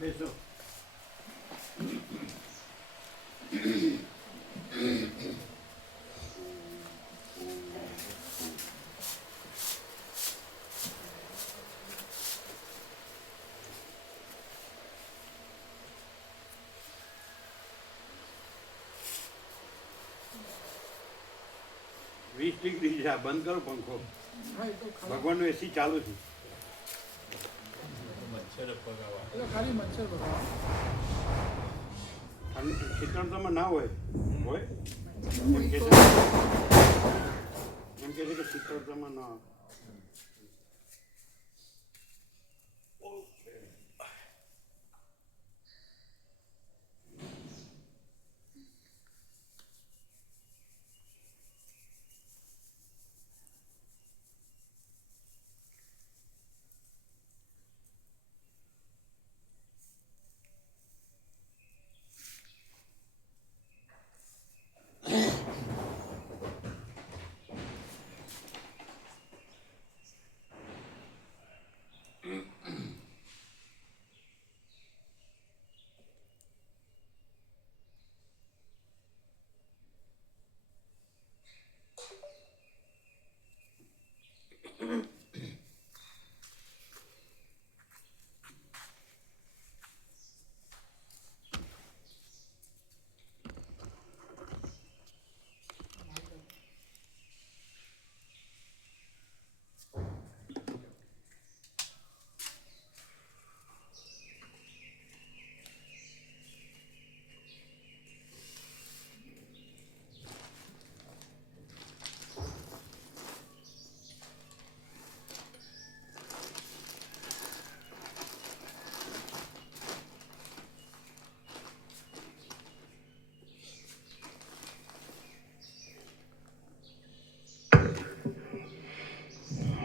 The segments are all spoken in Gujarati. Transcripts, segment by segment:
બેસો. વીસ ડિગ્રી છે. બંધ કરો પંખો. ભગવાનનું એસી ચાલુ છે. શીતળતામાં ના હોય હોય એમ કે છે કે શીતળતામાં ના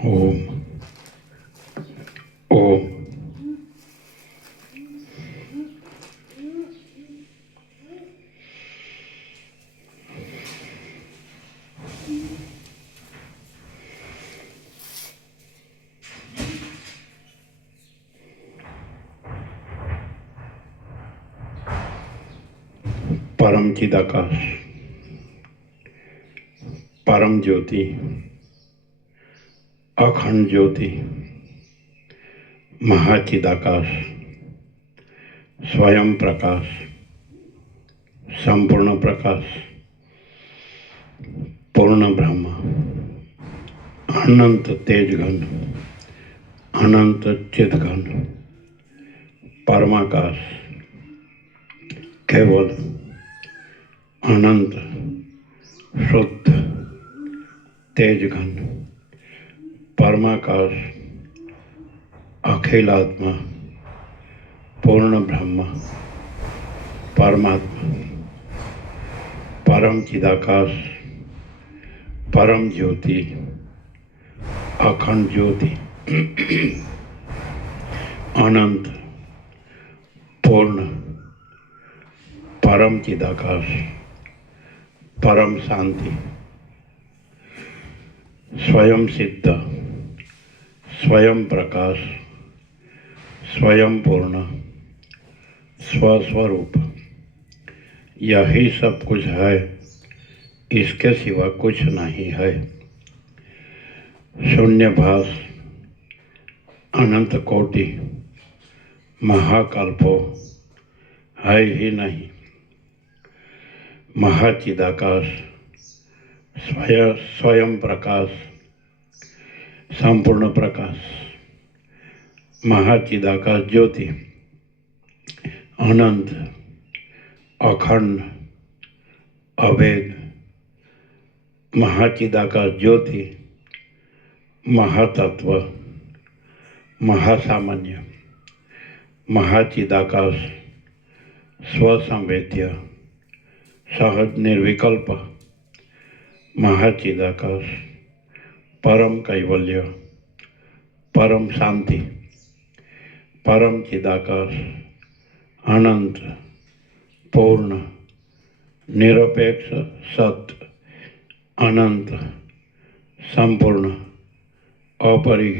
ઓમ ઓમ परम चिदाकाश परम ज्योति अखंड ज्योति महाचिदाकाश स्वयं प्रकाश संपूर्ण प्रकाश पूर्ण ब्रह्म अनंत तेजघन अनंत चिदघन परमाकाश केवल अनंत शुद्ध तेजघन परमाकाश अखिलात्मा पूर्ण ब्रह्म परमात्मा परम चिदाकाश परम ज्योति अखंड ज्योति अनंत पूर्ण परम चिदाकाश परम शांति स्वयं सिद्ध स्वयं प्रकाश स्वयं पूर्ण स्वस्वरूप यही सब कुछ है, इसके सिवा कुछ नहीं है। शून्यभास अनंत कोटि महाकल्पो है ही नहीं। महाचिदाकाश स्वयं प्रकाश संपूर्ण प्रकाश महाचिदाकाश ज्योति अनंत अखंड अभेद महाचिदाकाश ज्योति महातत्व महासामान्य महाचिदाकाश स्वसंवेद्य सहज निर्विकल्प महाचिदाकाश परम कैवल्य परम शांति परम चिदाकाश अनंत पूर्ण निरपेक्ष सत्य अनंत संपूर्ण अपरिघ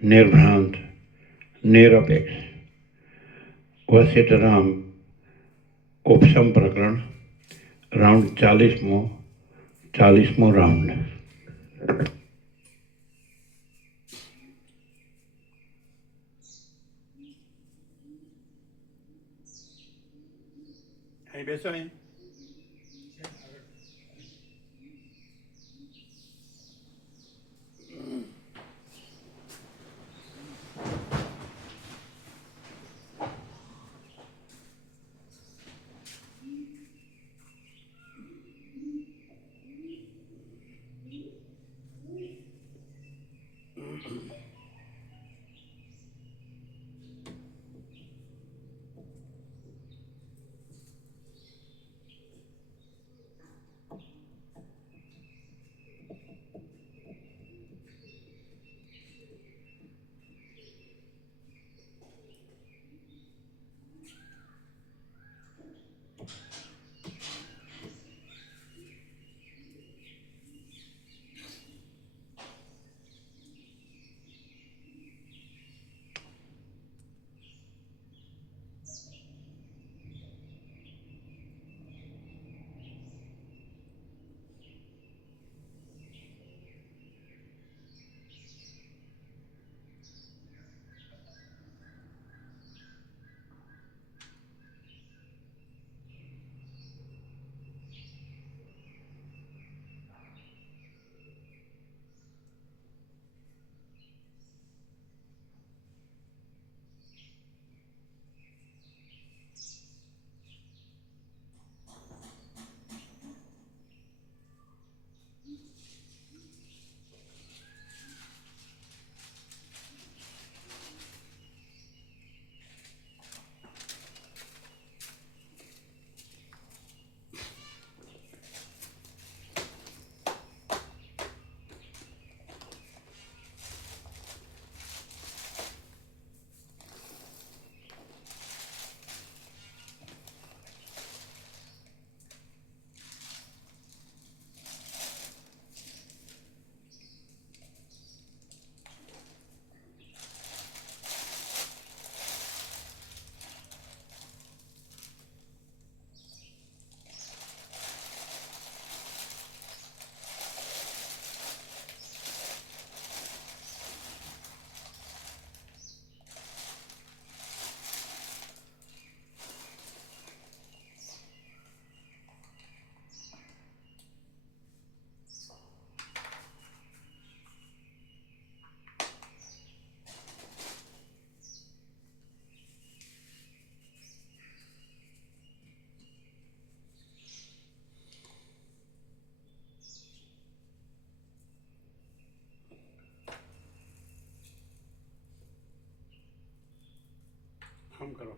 निर्भ्रांत निरपेक्ष। वशिष्ठ राम उपशम प्रकरण राउंड 40मो राउंड। અહીં બેસો અહીં. આમ કરો.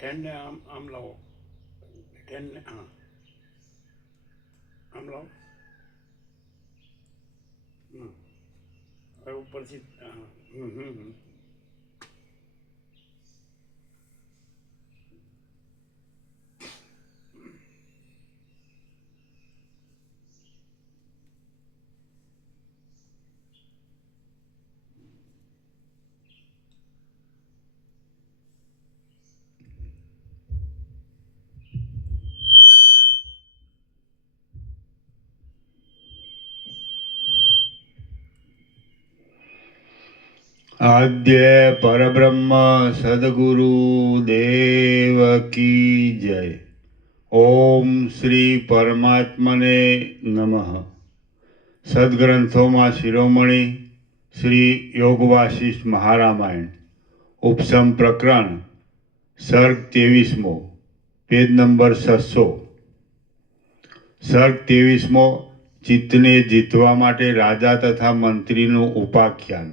10 ને આમ લાવો. 10 ને હા આમ લાવો. હવે ઉપરથી आद्य परब्रह्म सद्गुरु देव की जय। ओम श्री परमात्मने नमः। सद्ग्रंथों में शिरोमणि श्री योग वासिष्ठ महारामायण उपशम प्रकरण सर्ग 23मो पेज नंबर 600। सर्ग 23मो चित्तने जीतवा माटे राजा तथा मंत्रीનું ઉપાખ્યાન।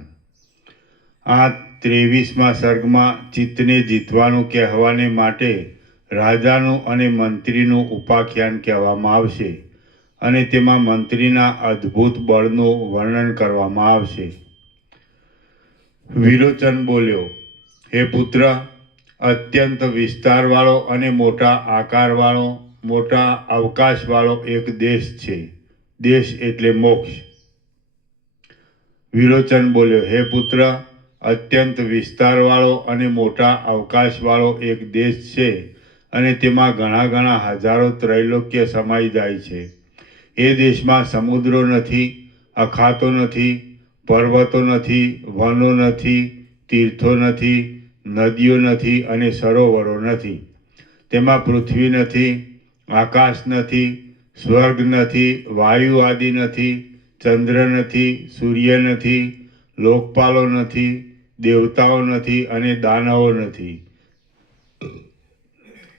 આ 23મા સર્ગમાં ચિત્તને જીતવાનું કહેવાને માટે રાજાનું અને મંત્રીનું ઉપાખ્યાન કહેવામાં આવશે અને તેમાં મંત્રીના અદ્ભુત બળનું વર્ણન કરવામાં આવશે। વિરોચન બોલ્યો, હે પુત્ર, અત્યંત વિસ્તારવાળો અને મોટા આકારવાળો મોટા અવકાશવાળો એક દેશ છે। દેશ એટલે મોક્ષ। વિરોચન બોલ્યો, હે પુત્ર, અત્યંત વિસ્તારવાળો અને મોટા અવકાશવાળો એક દેશ છે અને તેમાં ઘણા ઘણા હજારો ત્રૈલોક્ય સમાઈ જાય છે. એ દેશમાં સમુદ્રો નથી, અખાતો નથી, પર્વતો નથી, વનો નથી, તીર્થો નથી, નદીઓ નથી અને સરોવરો નથી. તેમાં પૃથ્વી નથી, આકાશ નથી, સ્વર્ગ નથી, વાયુ આદિ નથી, ચંદ્ર નથી, સૂર્ય નથી, લોકપાલો નથી, દેવતાઓ નથી અને દાનવો નથી.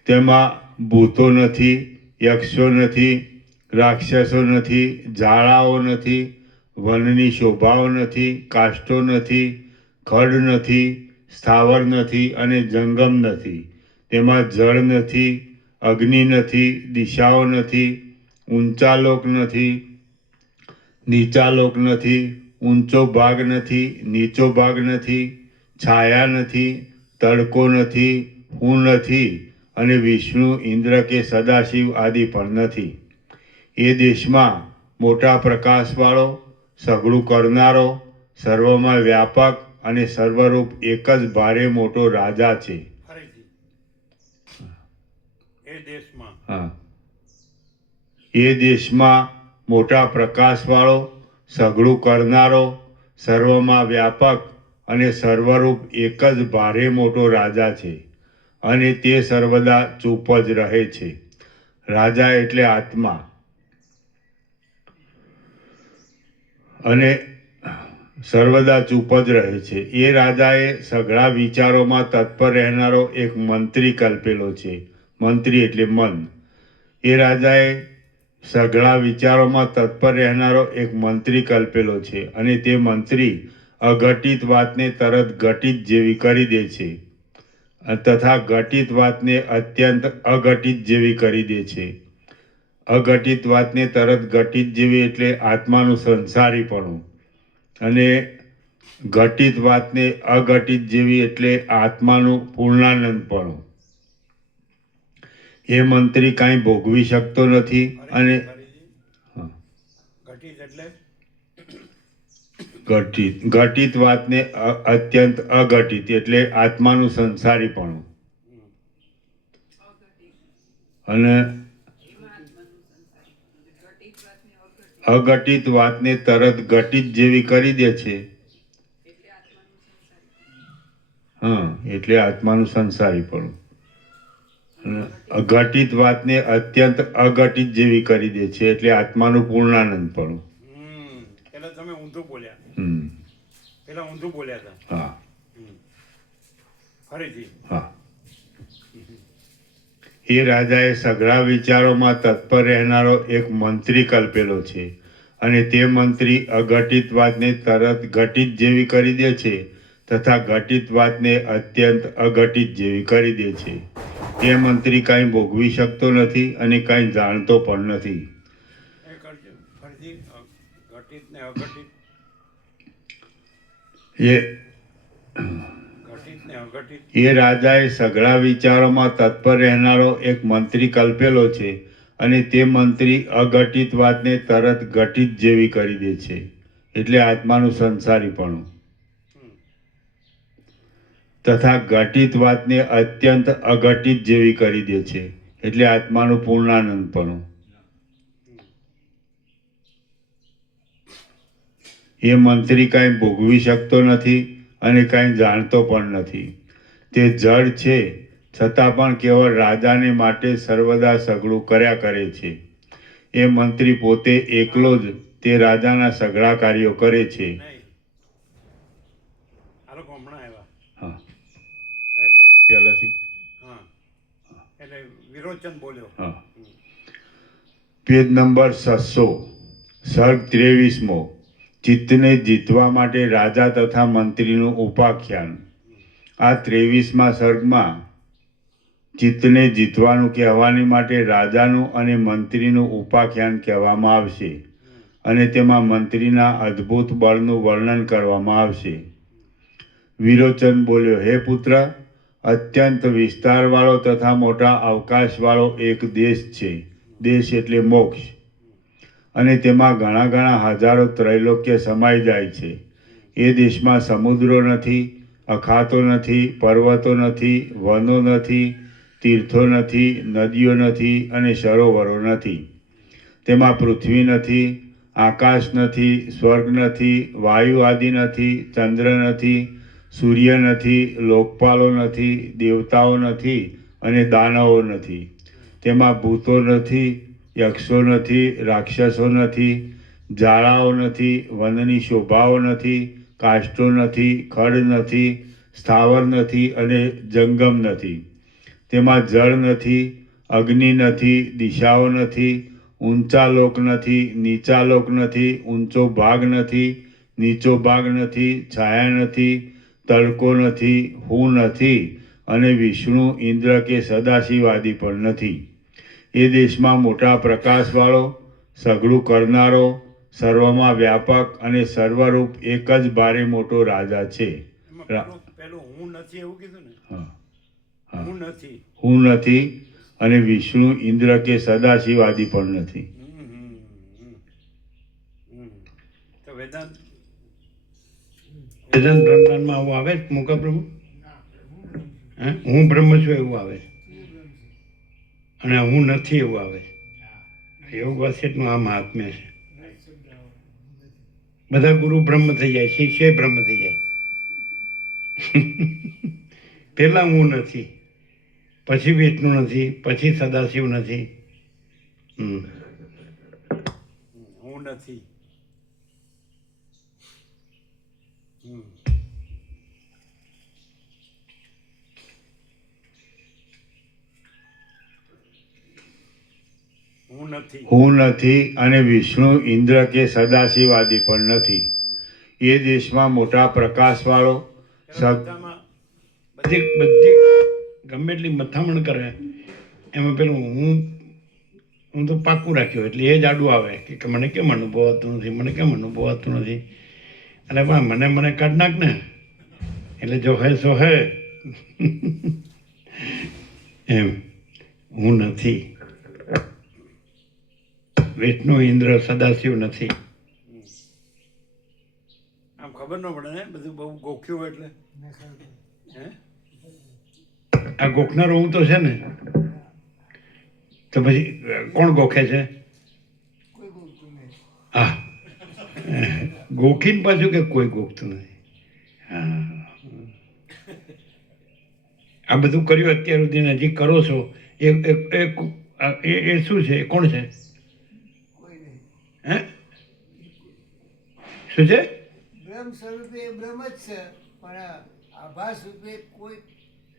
તેમાં ભૂતો નથી, યક્ષો નથી, રાક્ષસો નથી, ઝાડાઓ નથી, વનની શોભાઓ નથી, કાષ્ટો નથી, ખડ નથી, સ્થાવર નથી અને જંગમ નથી. તેમાં જળ નથી, અગ્નિ નથી, દિશાઓ નથી, ઊંચા લોક નથી, નીચા લોક નથી, ઊંચો ભાગ નથી, નીચો ભાગ નથી, છાયા નથી, તડકો નથી, હું નથી અને વિષ્ણુ, ઇન્દ્ર કે સદાશિવ આદિ પણ નથી. એ દેશમાં મોટા પ્રકાશવાળો, સઘળું કરનારો, સર્વમાં વ્યાપક અને સર્વરૂપ એક જ ભારે મોટો રાજા છે. હા, એ દેશમાં મોટા પ્રકાશવાળો, સઘળું કરનારો, સર્વમાં વ્યાપક અને સર્વરૂપ એક જ ભારે મોટો રાજા છે અને તે સર્વદા ચૂપ જ રહે છે. રાજા એટલે આત્મા અને સર્વદા ચૂપ જ રહે છે. એ રાજાએ સઘળા વિચારોમાં તત્પર રહેનારો એક મંત્રી કલ્પેલો છે. મંત્રી એટલે મન. એ રાજાએ સઘળા વિચારોમાં તત્પર રહેનારો એક મંત્રી કલ્પેલો છે અને તે મંત્રી અઘટિત વાતને તરત ઘટિત જેવી કરી દે છે તથા ઘટિત વાતને અત્યંત અઘટિત જેવી કરી દે છે. અઘટિત વાતને તરત ઘટિત જેવી એટલે આત્માનું સંસારીપણું અને ઘટિત વાતને અઘટિત જેવી એટલે આત્માનું પૂર્ણાનંદપણું. એ મંત્રી કાંઈ ભોગવી શકતો નથી અને ઘટિત વાતને અત્યંત અઘટિત એટલે આત્માનું સંસારીપણું અને અઘટિત વાતને તરત ઘટિત જેવી કરી દે છે. હા, એટલે આત્માનું સંસારીપણું. અઘટિત વાતને અત્યંત અઘટિત જેવી કરી દે છે એટલે આત્માનું પૂર્ણાનંદપણું. તમે ઊંધું બોલ્યા. પેલા ઊંધું બોલ્યા હતા. હા. ફરીથી. હા. એ રાજાએ સઘળા વિચારોમાં તત્પર રહેનારો એક મંત્રી કલ્પેલો છે અને તે મંત્રી અઘટિત વાતને તરત ઘટિત જેવી કરી દે છે તથા ઘટિત વાતને અત્યંત અઘટિત જેવી કરી દે છે. તે મંત્રી કાંઈ ભોગવી શકતો નથી અને કાંઈ જાણતો પણ નથી. એ રાજાએ સઘળા વિચારોમાં તત્પર રહેનારો એક મંત્રી કલ્પેલો છે અને તે મંત્રી અઘટિત વાતને તરત ઘટિત જેવી કરી દે છે એટલે આત્માનું સંસારીપણું તથા ઘટિત વાતને અત્યંત અઘટિત જેવી કરી દે છે એટલે આત્માનું પૂર્ણાનંદપણું. એ મંત્રી કાંઈ ભોગવી શકતો નથી અને કાંઈ જાણતો પણ નથી. તે જડ છે છતાં પણ કેવળ રાજાને માટે સર્વદા સઘળું કર્યા કરે છે. એ મંત્રી પોતે એકલો જ તે રાજાના સઘળા કાર્યો કરે છે. હા, પહેલાથી. વિરોચન બોલ્યો. હા. Page number 600, સર્ગ 23મો. ચિત્તને જીતવા માટે રાજા તથા મંત્રીનું ઉપાખ્યાન. આ 23મા સર્ગમાં ચિત્તને જીતવાનું કહેવાની માટે રાજાનું અને મંત્રીનું ઉપાખ્યાન કહેવામાં આવશે અને તેમાં મંત્રીના અદ્ભુત બળનું વર્ણન કરવામાં આવશે. વિરોચન બોલ્યો, હે પુત્ર, અત્યંત વિસ્તારવાળો તથા મોટા અવકાશવાળો એક દેશ છે. દેશ એટલે મોક્ષ. અને તેમાં ઘણા ઘણા હજારો ત્રૈલોક્ય સમાઈ જાય છે. એ દેશમાં સમુદ્રો નથી, અખાતો નથી, પર્વતો નથી, વનો નથી, તીર્થો નથી, નદીઓ નથી અને સરોવરો નથી. તેમાં પૃથ્વી નથી, આકાશ નથી, સ્વર્ગ નથી, વાયુ આદિ નથી, ચંદ્ર નથી, સૂર્ય નથી, લોકપાલો નથી, દેવતાઓ નથી અને દાનવો નથી. તેમાં ભૂતો નથી, યક્ષો નથી, રાક્ષસો નથી, ઝાડાઓ નથી, વનની શોભાઓ નથી, કાષ્ટો નથી, ખડ નથી, સ્થાવર નથી અને જંગમ નથી. તેમાં જળ નથી, અગ્નિ નથી, દિશાઓ નથી, ઊંચા લોક નથી, નીચા લોક નથી, ઊંચો ભાગ નથી, નીચો ભાગ નથી, છાયા નથી, તડકો નથી, હું નથી અને વિષ્ણુ, ઇન્દ્ર કે સદાશિવાદી પણ નથી. એ દેશમાં મોટા પ્રકાશવાળો, સઘળું કરનારો, સર્વમાં વ્યાપક અને સર્વરૂપ એક જ બારે મોટો રાજા છે. એમાં પેલું હું નથી એવું કીધું ને. હા હા, હું નથી. હું નથી અને વિષ્ણુ, ઇન્દ્ર કે સદાશિવાદી પણ નથી. તો વેદાંત વેદાંત બ્રહ્માંડમાં આવું આવે છે મુકા પ્રભુ? હે, હું બ્રહ્મ છું એવું આવે છે અને હું નથી એવું આવે છે. યોગ વાસિયતનું આ મહાત્મ્ય છે. બધા ગુરુ બ્રહ્મ થઈ જાય, શિષ્ય બ્રહ્મ થઈ જાય. પેલા હું નથી, પછી વિષ્ણુ નથી, પછી સદાશિવ નથી. હું નથી. હું નથી. હું નથી અને વિષ્ણુ, ઇન્દ્ર કે સદાશિવાદી પણ નથી. એ દેશમાં મોટા પ્રકાશવાળો, બધામાં બધી બધી ગમે એટલી મથામણ કરે એમાં પેલું હું તો પાકું રાખ્યું એટલે એ જ આડું આવે કે મને કેમ અનુભવાતું નથી, મને કેમ અનુભવાતું નથી. એટલે પણ મને કાઢ નાખ ને, એટલે જો હે સો હે. એમ હું નથી, વિષ્ણુ, ઇન્દ્ર, સદાશિવ નથી. આમ ખબર ન પડે ને, બધું બહુ ગોખ્યું એટલે. હે, આ ગોખનારો હું તો છે ને, તો પછી કોણ ગોખે છે? હા, ગોખીને પાછું કે કોઈ ગોખતું નથી. હા, આ બધું કર્યું અત્યાર સુધી હજી કરો છો એ શું છે? એ કોણ છે? હે, શું છે? બ્રહ્મ સ્વરૂપે એ બ્રહ્મ જ છે, પણ આભાસ રૂપે કોઈ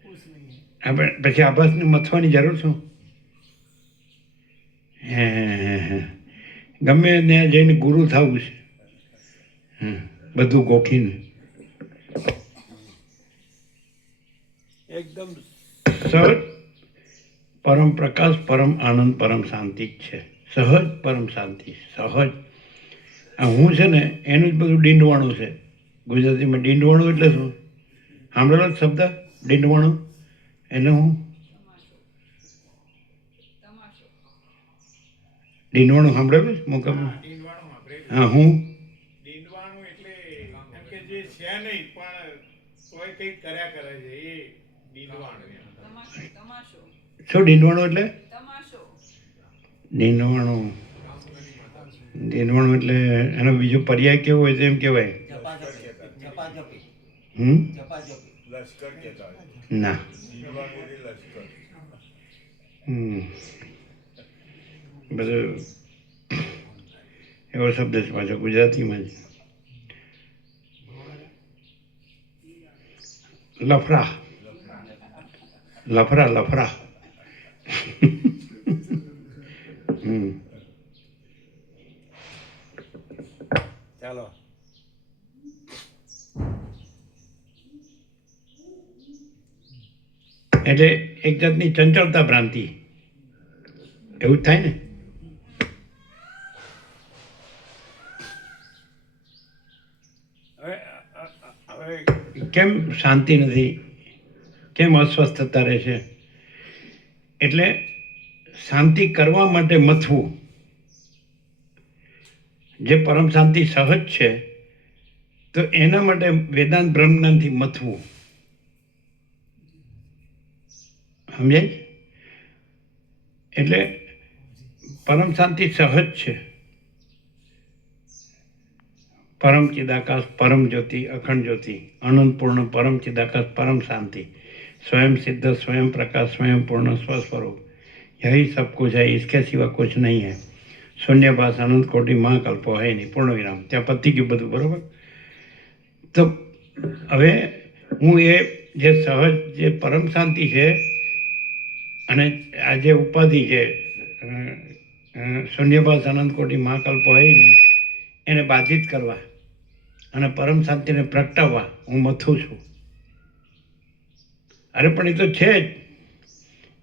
કુછ નહીં. આપણે પછી આભાસને મથવાની જરૂર શું? હે, ગમે ત્યાં જઈને ગુરુ થવું છે. બધું ગોખીને એકદમ સહજ પરમ પ્રકાશ, પરમ આનંદ, પરમ શાંતિ જ છે. સહજ પરમ શાંતિ, સહજ. આ હું છે ને એનું જ બધું ડીંડવાણું છે. ગુજરાતીમાં ડીંડવાણું એટલે શું? સાંભળેલો જ શબ્દ ડીંડવાણું? એને હું ડીંડવાણું સાંભળેલું છે મુકાબલું? હા, હું ડીંડવાનું એટલે એમ કે જે છે નહીં પણ તોય કંઈક કર્યા કરે છે એ ડીંડવાનું. શું ડીંડવાણું એટલે? ડીંડવાણું ડીંડવાણું એટલે એનો બીજો પર્યાય કેવો હોય તો એમ કહેવાય? લશ્કર કહેતા હોય. ના. લશ્કર. બધું એવો શબ્દ છે પાછો ગુજરાતીમાં જ. લફરા લફરા લફરા. ચાલો. એટલે એક જાતની ચંચળતા ભ્રાંતિ એવું જ થાય ને. હવે કેમ શાંતિ નથી, કેમ અસ્વસ્થતા રહે છે? એટલે શાંતિ કરવા માટે મથવું. જે પરમ શાંતિ સહજ છે તો એના માટે વેદાંત બ્રહ્મજ્ઞાનથી મથવું, સમજાય? એટલે પરમ શાંતિ સહજ છે. પરમ ચિદાકાશ, પરમ જ્યોતિ, અખંડ જ્યોતિ, અનંત પૂર્ણ, પરમ ચિદાકાશ, પરમ शांति, स्वयं सिद्ध, स्वयं प्रकाश, स्वयं पूर्ण, स्वस्वरूप, यही सब कुछ है, इसके सिवा कुछ नहीं है. शून्यभास अनंत कोटि महाकल्पो है नहीं. पूर्ण विराम. ત્યાં પતી ગયું બધું, બરોબર? તો હવે હું એ જે સહજ જે પરમ શાંતિ છે અને આ જે ઉપાધિ છે શૂન્યભાસ અનંત કોટી મહાકલ્પો હોય નહીં, એને બાધિત કરવા અને પરમ શાંતિને પ્રગટાવવા હું મથું છું. અરે પણ એ તો છે જ,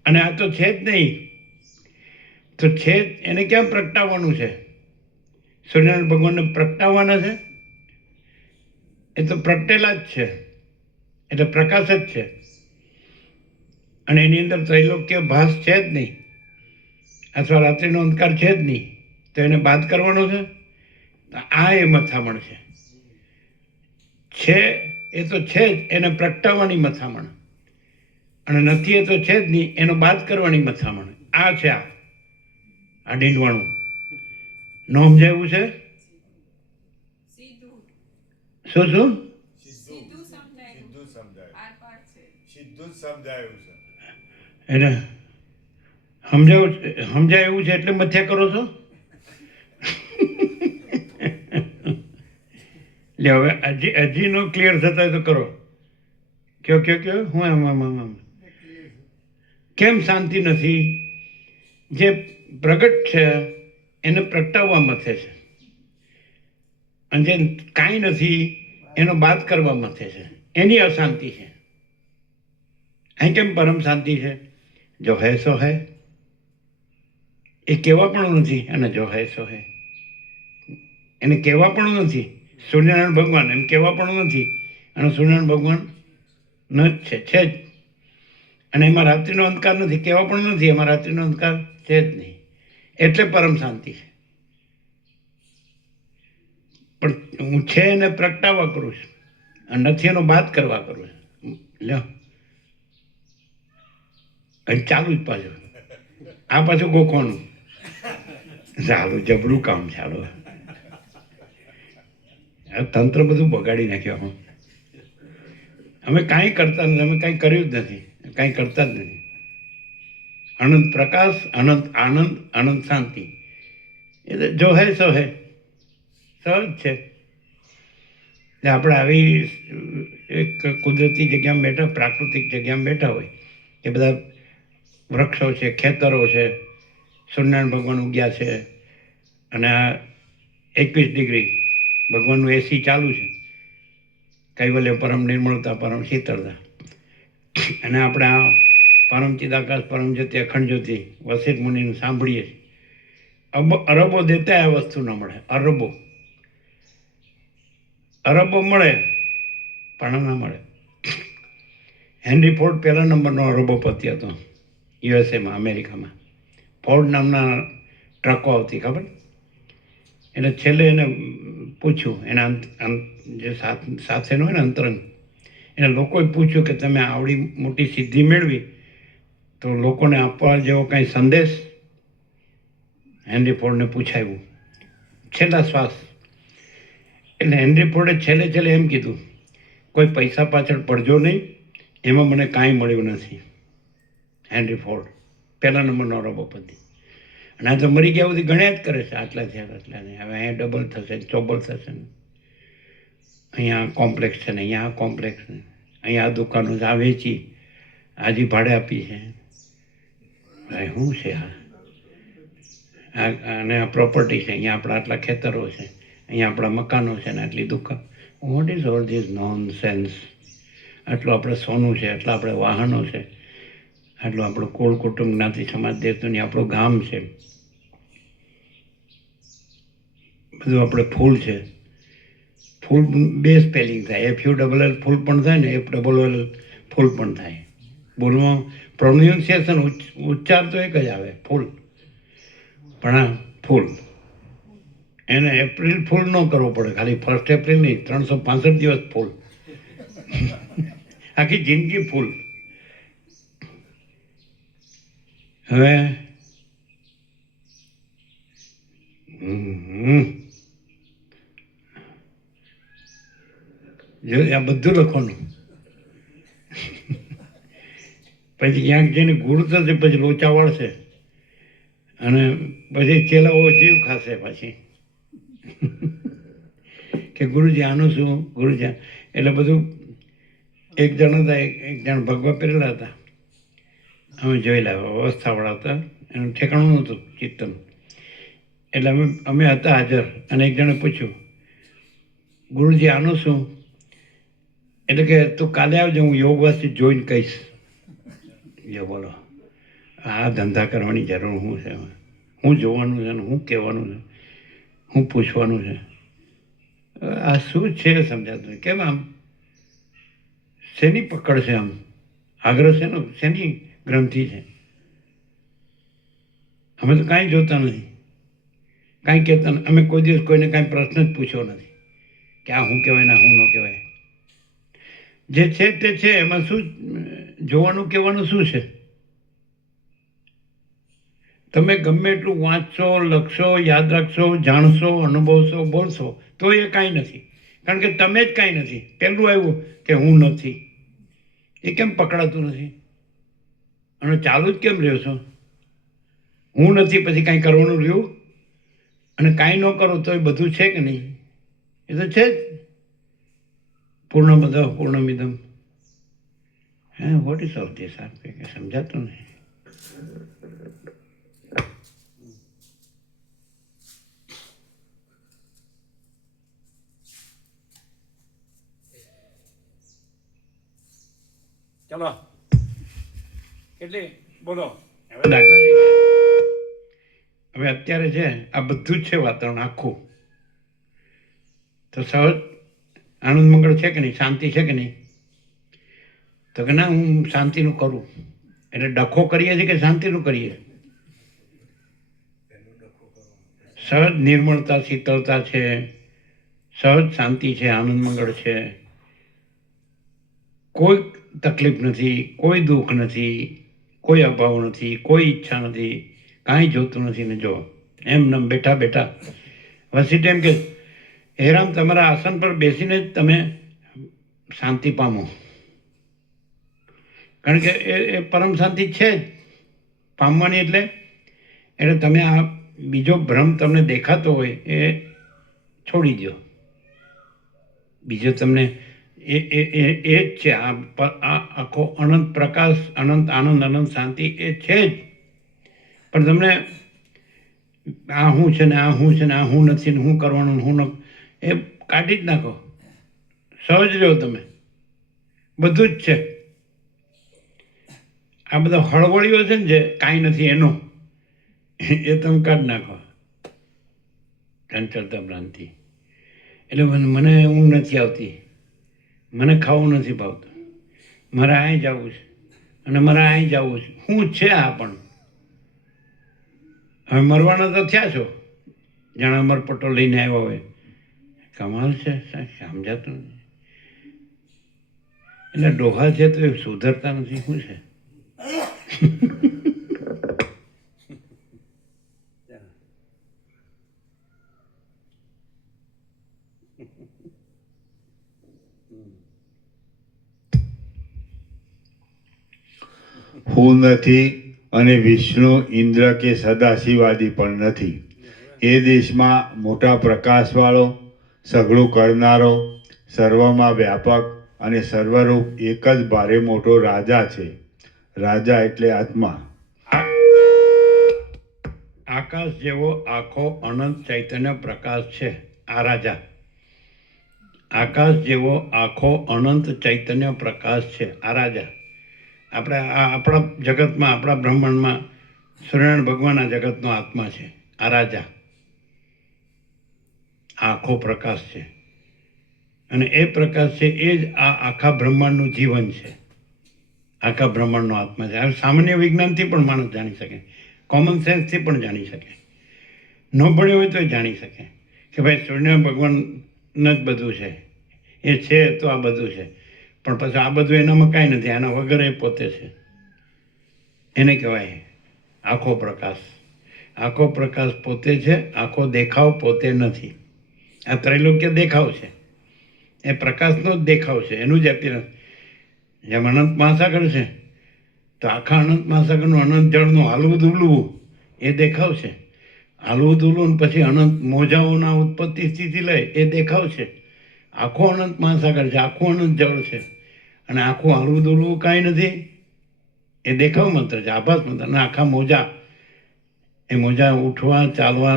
અને આ તો છે જ નહીં. તો છે જ, એને ક્યાં પ્રગટાવવાનું છે? સૂર્યનારાયણ ભગવાનને પ્રગટાવવાના છે? એ તો પ્રગટેલા જ છે, એટલે પ્રકાશ જ છે. અને એની અંદર ત્રૈલોક્ય ભાસ છે જ નહીં, અથવા રાત્રિનો અંધકાર છે જ નહીં. તો એને બાદ કરવાનો છે? આ એ મથામણ છે. એ તો છે જ, એને પ્રગટાવવાની મથામણ. અને નથી એ તો છે જ નહીં, એનો બાદ કરવાની મથામણ. આ છે આ ડીંડવાણું. ન સમજાયું છે? શું શું? સીધું સમજાયું છે. એને સમજાય એવું છે એટલે મથ્યા કરો છો? લે હવે હજી નો ક્લિયર થતા હોય તો કરો. કયો હું આમ કેમ શાંતિ નથી? જે પ્રગટ છે એને પ્રગટાવવા મથે છે, અને જે કાંઈ નથી એનો બાદ કરવા મથે છે, એની અશાંતિ છે. અહીં કેમ પરમ શાંતિ છે? જો હૈ સો હૈ, એ કહેવા પણ નથી. અને જો હૈ સો હૈ, એને કહેવા પણ નથી. સૂર્યનારાયણ ભગવાન એમ કહેવા પણ નથી, અને સૂર્યનારાયણ ભગવાન ન જ છે જ. અને એમાં રાત્રિનો અંધકાર નથી, કહેવા પણ નથી. એમાં રાત્રિનો અંધકાર છે જ નહીં, એટલે પરમ શાંતિ છે. પણ હું છે એને પ્રગટાવવા કરું છું, અને નથી એનો બાદ કરવા કરું છું. લ્યો ચાલુ જ પાછું આ પાછું ગોખવાનું ચાલુ જબરું કામ ચાલુ. આ તંત્ર બધું બગાડી નાખ્યું. અમે કાંઈ કરતા નથી, અમે કાંઈ કર્યું જ નથી, કાંઈ કરતા જ નથી. અનંત પ્રકાશ, અનંત આનંદ, અનંત શાંતિ. એટલે જો હે સો હે, સહજ છે. એટલે આપણે આવી એક કુદરતી જગ્યામાં બેઠા, પ્રાકૃતિક જગ્યામાં બેઠા હોય, એ બધા વૃક્ષો છે, ખેતરો છે, સૂર્યનારાયણ ભગવાન ઉગ્યા છે, અને આ 21 ડિગ્રી ભગવાનનું એસી ચાલુ છે. કૈવલ્ય પરમ નિર્મળતા, પરમ શીતળતા. અને આપણે આ પરમ ચિદાકાશ, પરમ જ્યોતિ, અખંડ જ્યોતિ વસિષ્ઠ મુનિનું સાંભળીએ છીએ. અરબો દેતા આ વસ્તુ ન મળે. અરબો મળે પણ ના મળે. હેનરી ફોર્ડ પહેલા નંબરનો અરબોપતિ હતો યુએસએમાં, અમેરિકામાં. ફોર્ડ નામના ટ્રકો આવતી, ખબર? એટલે છેલ્લે એને પૂછ્યું, એના જે સાથેનો હોય ને અંતરંગ, એને લોકોએ પૂછ્યું કે તમે આવડી મોટી સિદ્ધિ મેળવી તો લોકોને આપવા જેવો કાંઈ સંદેશ? હેનરી ફોર્ડને પૂછાયું છેલ્લા શ્વાસ. એટલે હેનરી ફોર્ડે છેલ્લે એમ કીધું, કોઈ પૈસા પાછળ પડજો નહીં, એમાં મને કાંઈ મળ્યું નથી. હેનરી ફોર્ડ પહેલા નંબરનો અરબોપતિ. અને આ તો મરી ગયા સુધી ગણ્યા જ કરે છે, આટલા થયા આટલા નહીં. હવે અહીંયા ડબલ થશે, ચોબલ થશે ને, અહીંયા કોમ્પ્લેક્સ છે ને, અહીંયા આ કોમ્પ્લેક્સ ને, અહીંયા આ દુકાનો આ વેચી, આજી ભાડે આપી છે. શું છે આ? અને આ પ્રોપર્ટી છે, અહીંયા આપણા આટલા ખેતરો છે, અહીંયા આપણા મકાનો છે ને, આટલી દુકાન. What is all this non sense? આટલું આપણે સોનું છે, આટલા આપણે વાહનો છે, આટલું આપણું કુળ કુટુંબ જ્ઞાતિ સમાજ દેશનું આપણું ગામ છે, બધું આપણે ફૂલ છે. ફૂલ બે સ્પેલિંગ થાય, FULL ફૂલ પણ થાય ને FLL ફૂલ પણ થાય. બોલવામાં પ્રોનાઉન્સિએશન ઉચ્ચાર તો એક જ આવે, ફૂલ. પણ આ ફૂલ એને એપ્રિલ ફૂલ ન કરવો પડે, ખાલી 1 એપ્રિલ નહીં, 365 દિવસ ફૂલ, આખી જિંદગી ફૂલ. હવે જો આ બધું લખવાનું. પછી ક્યાંક જઈને ગુરુ થશે, પછી લોચા વાળશે અને પછી ચેલાઓ જીવ ખાશે પાછી કે ગુરુજી આનું શું, ગુરુજી એટલે બધું. એક જણ હતા, એક જણ ભગવા પહેરેલા હતા, અમે જોયેલા અવસ્થાવાળા હતા, એનું ઠેકાણું નહોતું ચિત્તનું. એટલે અમે હતા હાજર, અને એક જણે પૂછ્યું, ગુરુજી આનું શું? એટલે કે તું કાલે આવજો, હું યોગવાસથી જોઈને કહીશ. જો બોલો, આ ધંધા કરવાની જરૂર શું છે? હું જોવાનું છે ને હું કહેવાનું છે, હું પૂછવાનું છે? આ શું છે સમજાતું નહીં. કેમ આમ શેની પકડ છે? આમ આગ્રહ છે ને, શેની ગ્રંથિ છે? અમે તો કાંઈ જોતા નથી, કાંઈ કહેતા નથી. અમે કોઈ દિવસ કોઈને કાંઈ પ્રશ્ન જ પૂછ્યો નથી કે આ શું કહેવાય ને આ શું ન કહેવાય. જે છે તે છે, એમાં શું જોવાનું કહેવાનું શું છે? તમે ગમે એટલું વાંચશો, લખશો, યાદ રાખશો, જાણશો, અનુભવશો, બોલશો, તો એ કાંઈ નથી. કારણ કે તમે જ કાંઈ નથી. પહેલું આવ્યું કે હું નથી, એ કેમ પકડાતું નથી? અને ચાલુ જ કેમ રહ્યો છો? હું નથી પછી કાંઈ કરવાનું રહ્યું? અને કાંઈ ન કરો તો એ બધું છે કે નહીં? એ તો છે જ. પૂર્ણમદ પૂર્ણમિદમ. હા, વોટ ઇઝ ઓલ ધીસ? આપણે સમજાતું નહીં. ચલો એટલે બોલો. હવે દાખલા તરીકે હવે અત્યારે છે આ બધું જ છે વાતાવરણ આખું, તો સહજ આનંદ મંગળ છે કે નહીં? શાંતિ છે કે નહીં? તો કે ના, હું શાંતિનું કરું. એટલે ડખો કરીએ છીએ કે શાંતિનું કરીએ? સહજ નિર્મળતા, શીતળતા છે, સહજ શાંતિ છે, આનંદ મંગળ છે, કોઈ તકલીફ નથી, કોઈ દુઃખ નથી, કોઈ અભાવ નથી, કોઈ ઈચ્છા નથી, કાંઈ જોતું નથી. ને જો એમ નમ બેઠા બેઠા વસીટ એમ કે હેરામ તમારા આસન પર બેસીને જ તમે શાંતિ પામો. કારણ કે એ પરમ શાંતિ છે જ પામવાની. એટલે તમે આ બીજો ભ્રમ તમને દેખાતો હોય એ છોડી દો. બીજો તમને એ જ છે. આ આખો અનંત પ્રકાશ, અનંત આનંદ, અનંત શાંતિ એ છે જ. પણ તમને આ શું છે ને આ શું છે ને આ શું નથી ને શું કરવાનું ને શું ન, એ કાઢી જ નાખો. સહજ રહ્યો તમે, બધું જ છે. આ બધા હળવળીઓ છે ને જે કાંઈ નથી એનો, એ તમે કાઢી નાખો. ચંચળતા ભ્રાંતિ. એટલે મને ઊંઘ નથી આવતી, મને ખાવું નથી ભાવતું, મારે અહીં જવું છે અને મારે અહીં જવું છે. શું છે આ? પણ હવે મરવાના તો થયા છો, જાણે અમરપટ્ટો લઈને આવ્યા હોય. કમાલ છે, સમજાતું નથી. એટલે ડોહા છે તો એ સુધરતા નથી. શું છે? હું નથી અને વિષ્ણુ, ઇન્દ્ર કે સદાશિવાદી પણ નથી. એ દેશમાં મોટા પ્રકાશવાળો, સઘળું કરનારો, સર્વમાં વ્યાપક અને સર્વરૂપ એક જ ભારે મોટો રાજા છે. રાજા એટલે આત્મા. આકાશ જેવો આખો અનંત ચૈતન્ય પ્રકાશ છે આ રાજા. આકાશ જેવો આખો અનંત ચૈતન્ય પ્રકાશ છે આ રાજા. આપણા જગતમાં, આપણા બ્રહ્માંડમાં સૂર્યનારાયણ ભગવાનના જગતનો આત્મા છે આ રાજા. આખો પ્રકાશ છે અને એ પ્રકાશ છે એ જ આ આખા બ્રહ્માંડનું જીવન છે. આખા બ્રહ્માંડનો આત્મા છે. આ સામાન્ય વિજ્ઞાનથી પણ માણસ જાણી શકે, કોમન સેન્સથી પણ જાણી શકે, ન ભણ્યો હોય તો જાણી શકે કે ભાઈ સૂર્યનારાયણ ભગવાન જ બધું છે, એ છે તો આ બધું છે, પણ પછી આ બધું એનામાં કાંઈ નથી, આના વગર એ પોતે છે. એને કહેવાય આખો પ્રકાશ. આખો પ્રકાશ પોતે છે, આખો દેખાવ પોતે નથી. આ ત્રૈલોક્ય દેખાવ છે, એ પ્રકાશનો જ દેખાવ છે, એનું જ અપીરન્સ. જેમ અનંત મહાસાગર છે તો આખા અનંત મહાસાગરનું અનંત જળનું હાલવું દુલવું એ દેખાવ છે. હાલવું દુલવું પછી અનંત મોજાઓના ઉત્પત્તિ સ્થિતિ લય એ દેખાવ છે. આખો અનંત મહાસાગર છે, આખું અનંત જળ છે, અને આખું હાલવું દુલવું કાંઈ નથી, એ દેખાવ મંત્ર છે, આભાસ મંત્ર. અને આખા મોજા, એ મોજા ઉઠવા ચાલવા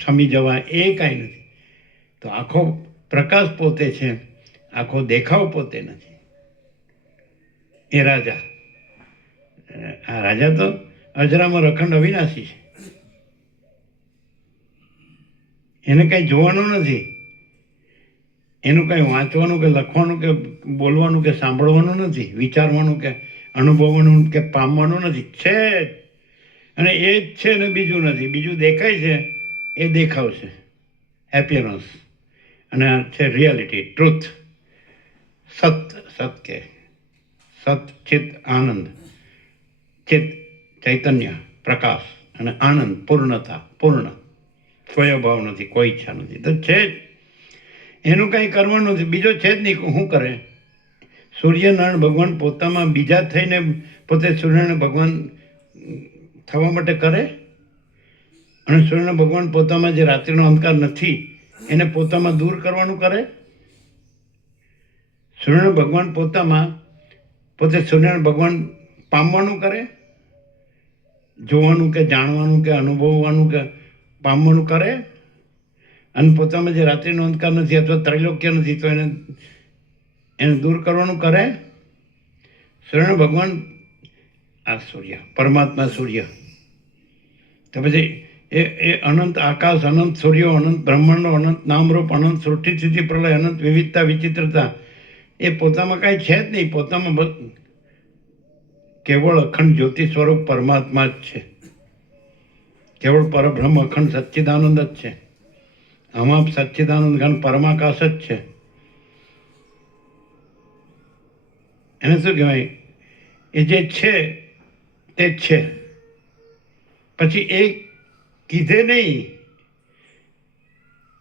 સમી જવા એ કાંઈ નથી. તો આખો પ્રકાશ પોતે છે, આખો દેખાવ પોતે નથી. એ રાજા, આ રાજા તો અજરામર અખંડ અવિનાશી છે. એને કંઈ જોવાનું નથી, એનું કંઈ વાંચવાનું કે લખવાનું કે બોલવાનું કે સાંભળવાનું નથી, વિચારવાનું કે અનુભવવાનું કે પામવાનું નથી. છે જ, અને એ જ છે ને બીજું નથી. બીજું દેખાય છે એ દેખાવ છે, એપિયરન્સ, અને આ છે રિયાલિટી, ટ્રુથ, સત્ય, સત ચિત આનંદ, ચિત ચૈતન્ય પ્રકાશ, અને આનંદ પૂર્ણતા, પૂર્ણ, કોઈ અભાવ નથી, કોઈ ઈચ્છા નથી. તો છે જ, એનું કંઈ કરવાનું નથી, બીજો છે જ નહીં. શું કરે? સૂર્યનારાયણ ભગવાન પોતામાં બીજા થઈને પોતે સૂર્યનારાયણ ભગવાન થવા માટે કરે, અને સૂર્યનારાયણ ભગવાન પોતામાં જે રાત્રિનો અંધકાર નથી એને પોતામાં દૂર કરવાનું કરે. સૂર્યનારાયણ ભગવાન પોતામાં પોતે સૂર્યનારાયણ ભગવાન પામવાનું કરે, જોવાનું કે જાણવાનું કે અનુભવવાનું કે પામવાનું કરે, અને પોતામાં જે રાત્રિનો અંધકાર નથી અથવા ત્રૈલોક્ય નથી તો એને દૂર કરવાનું કરે. સૂર્યનારાયણ ભગવાન આ સૂર્ય, પરમાત્મા સૂર્ય, તો પછી એ અનંત આકાશ, અનંત સૂર્યો, અનંત બ્રહ્માંડો, અનંત નામરૂપ, અનંત સૃષ્ટિ સ્થિતિ પ્રલય, અનંત વિવિધતા વિચિત્રતા, એ પોતામાં કાંઈ છે જ નહીં. પોતામાં કેવળ અખંડ જ્યોતિ સ્વરૂપ પરમાત્મા જ છે, કેવળ પરબ્રહ્મ અખંડ સચ્ચિદાનંદ જ છે. આમાં સચ્ચિદાનંદ ઘન પરમાકાશ જ છે. એને શું કહેવાય? એ જે છે તે જ છે. પછી એ કીધે નહીં,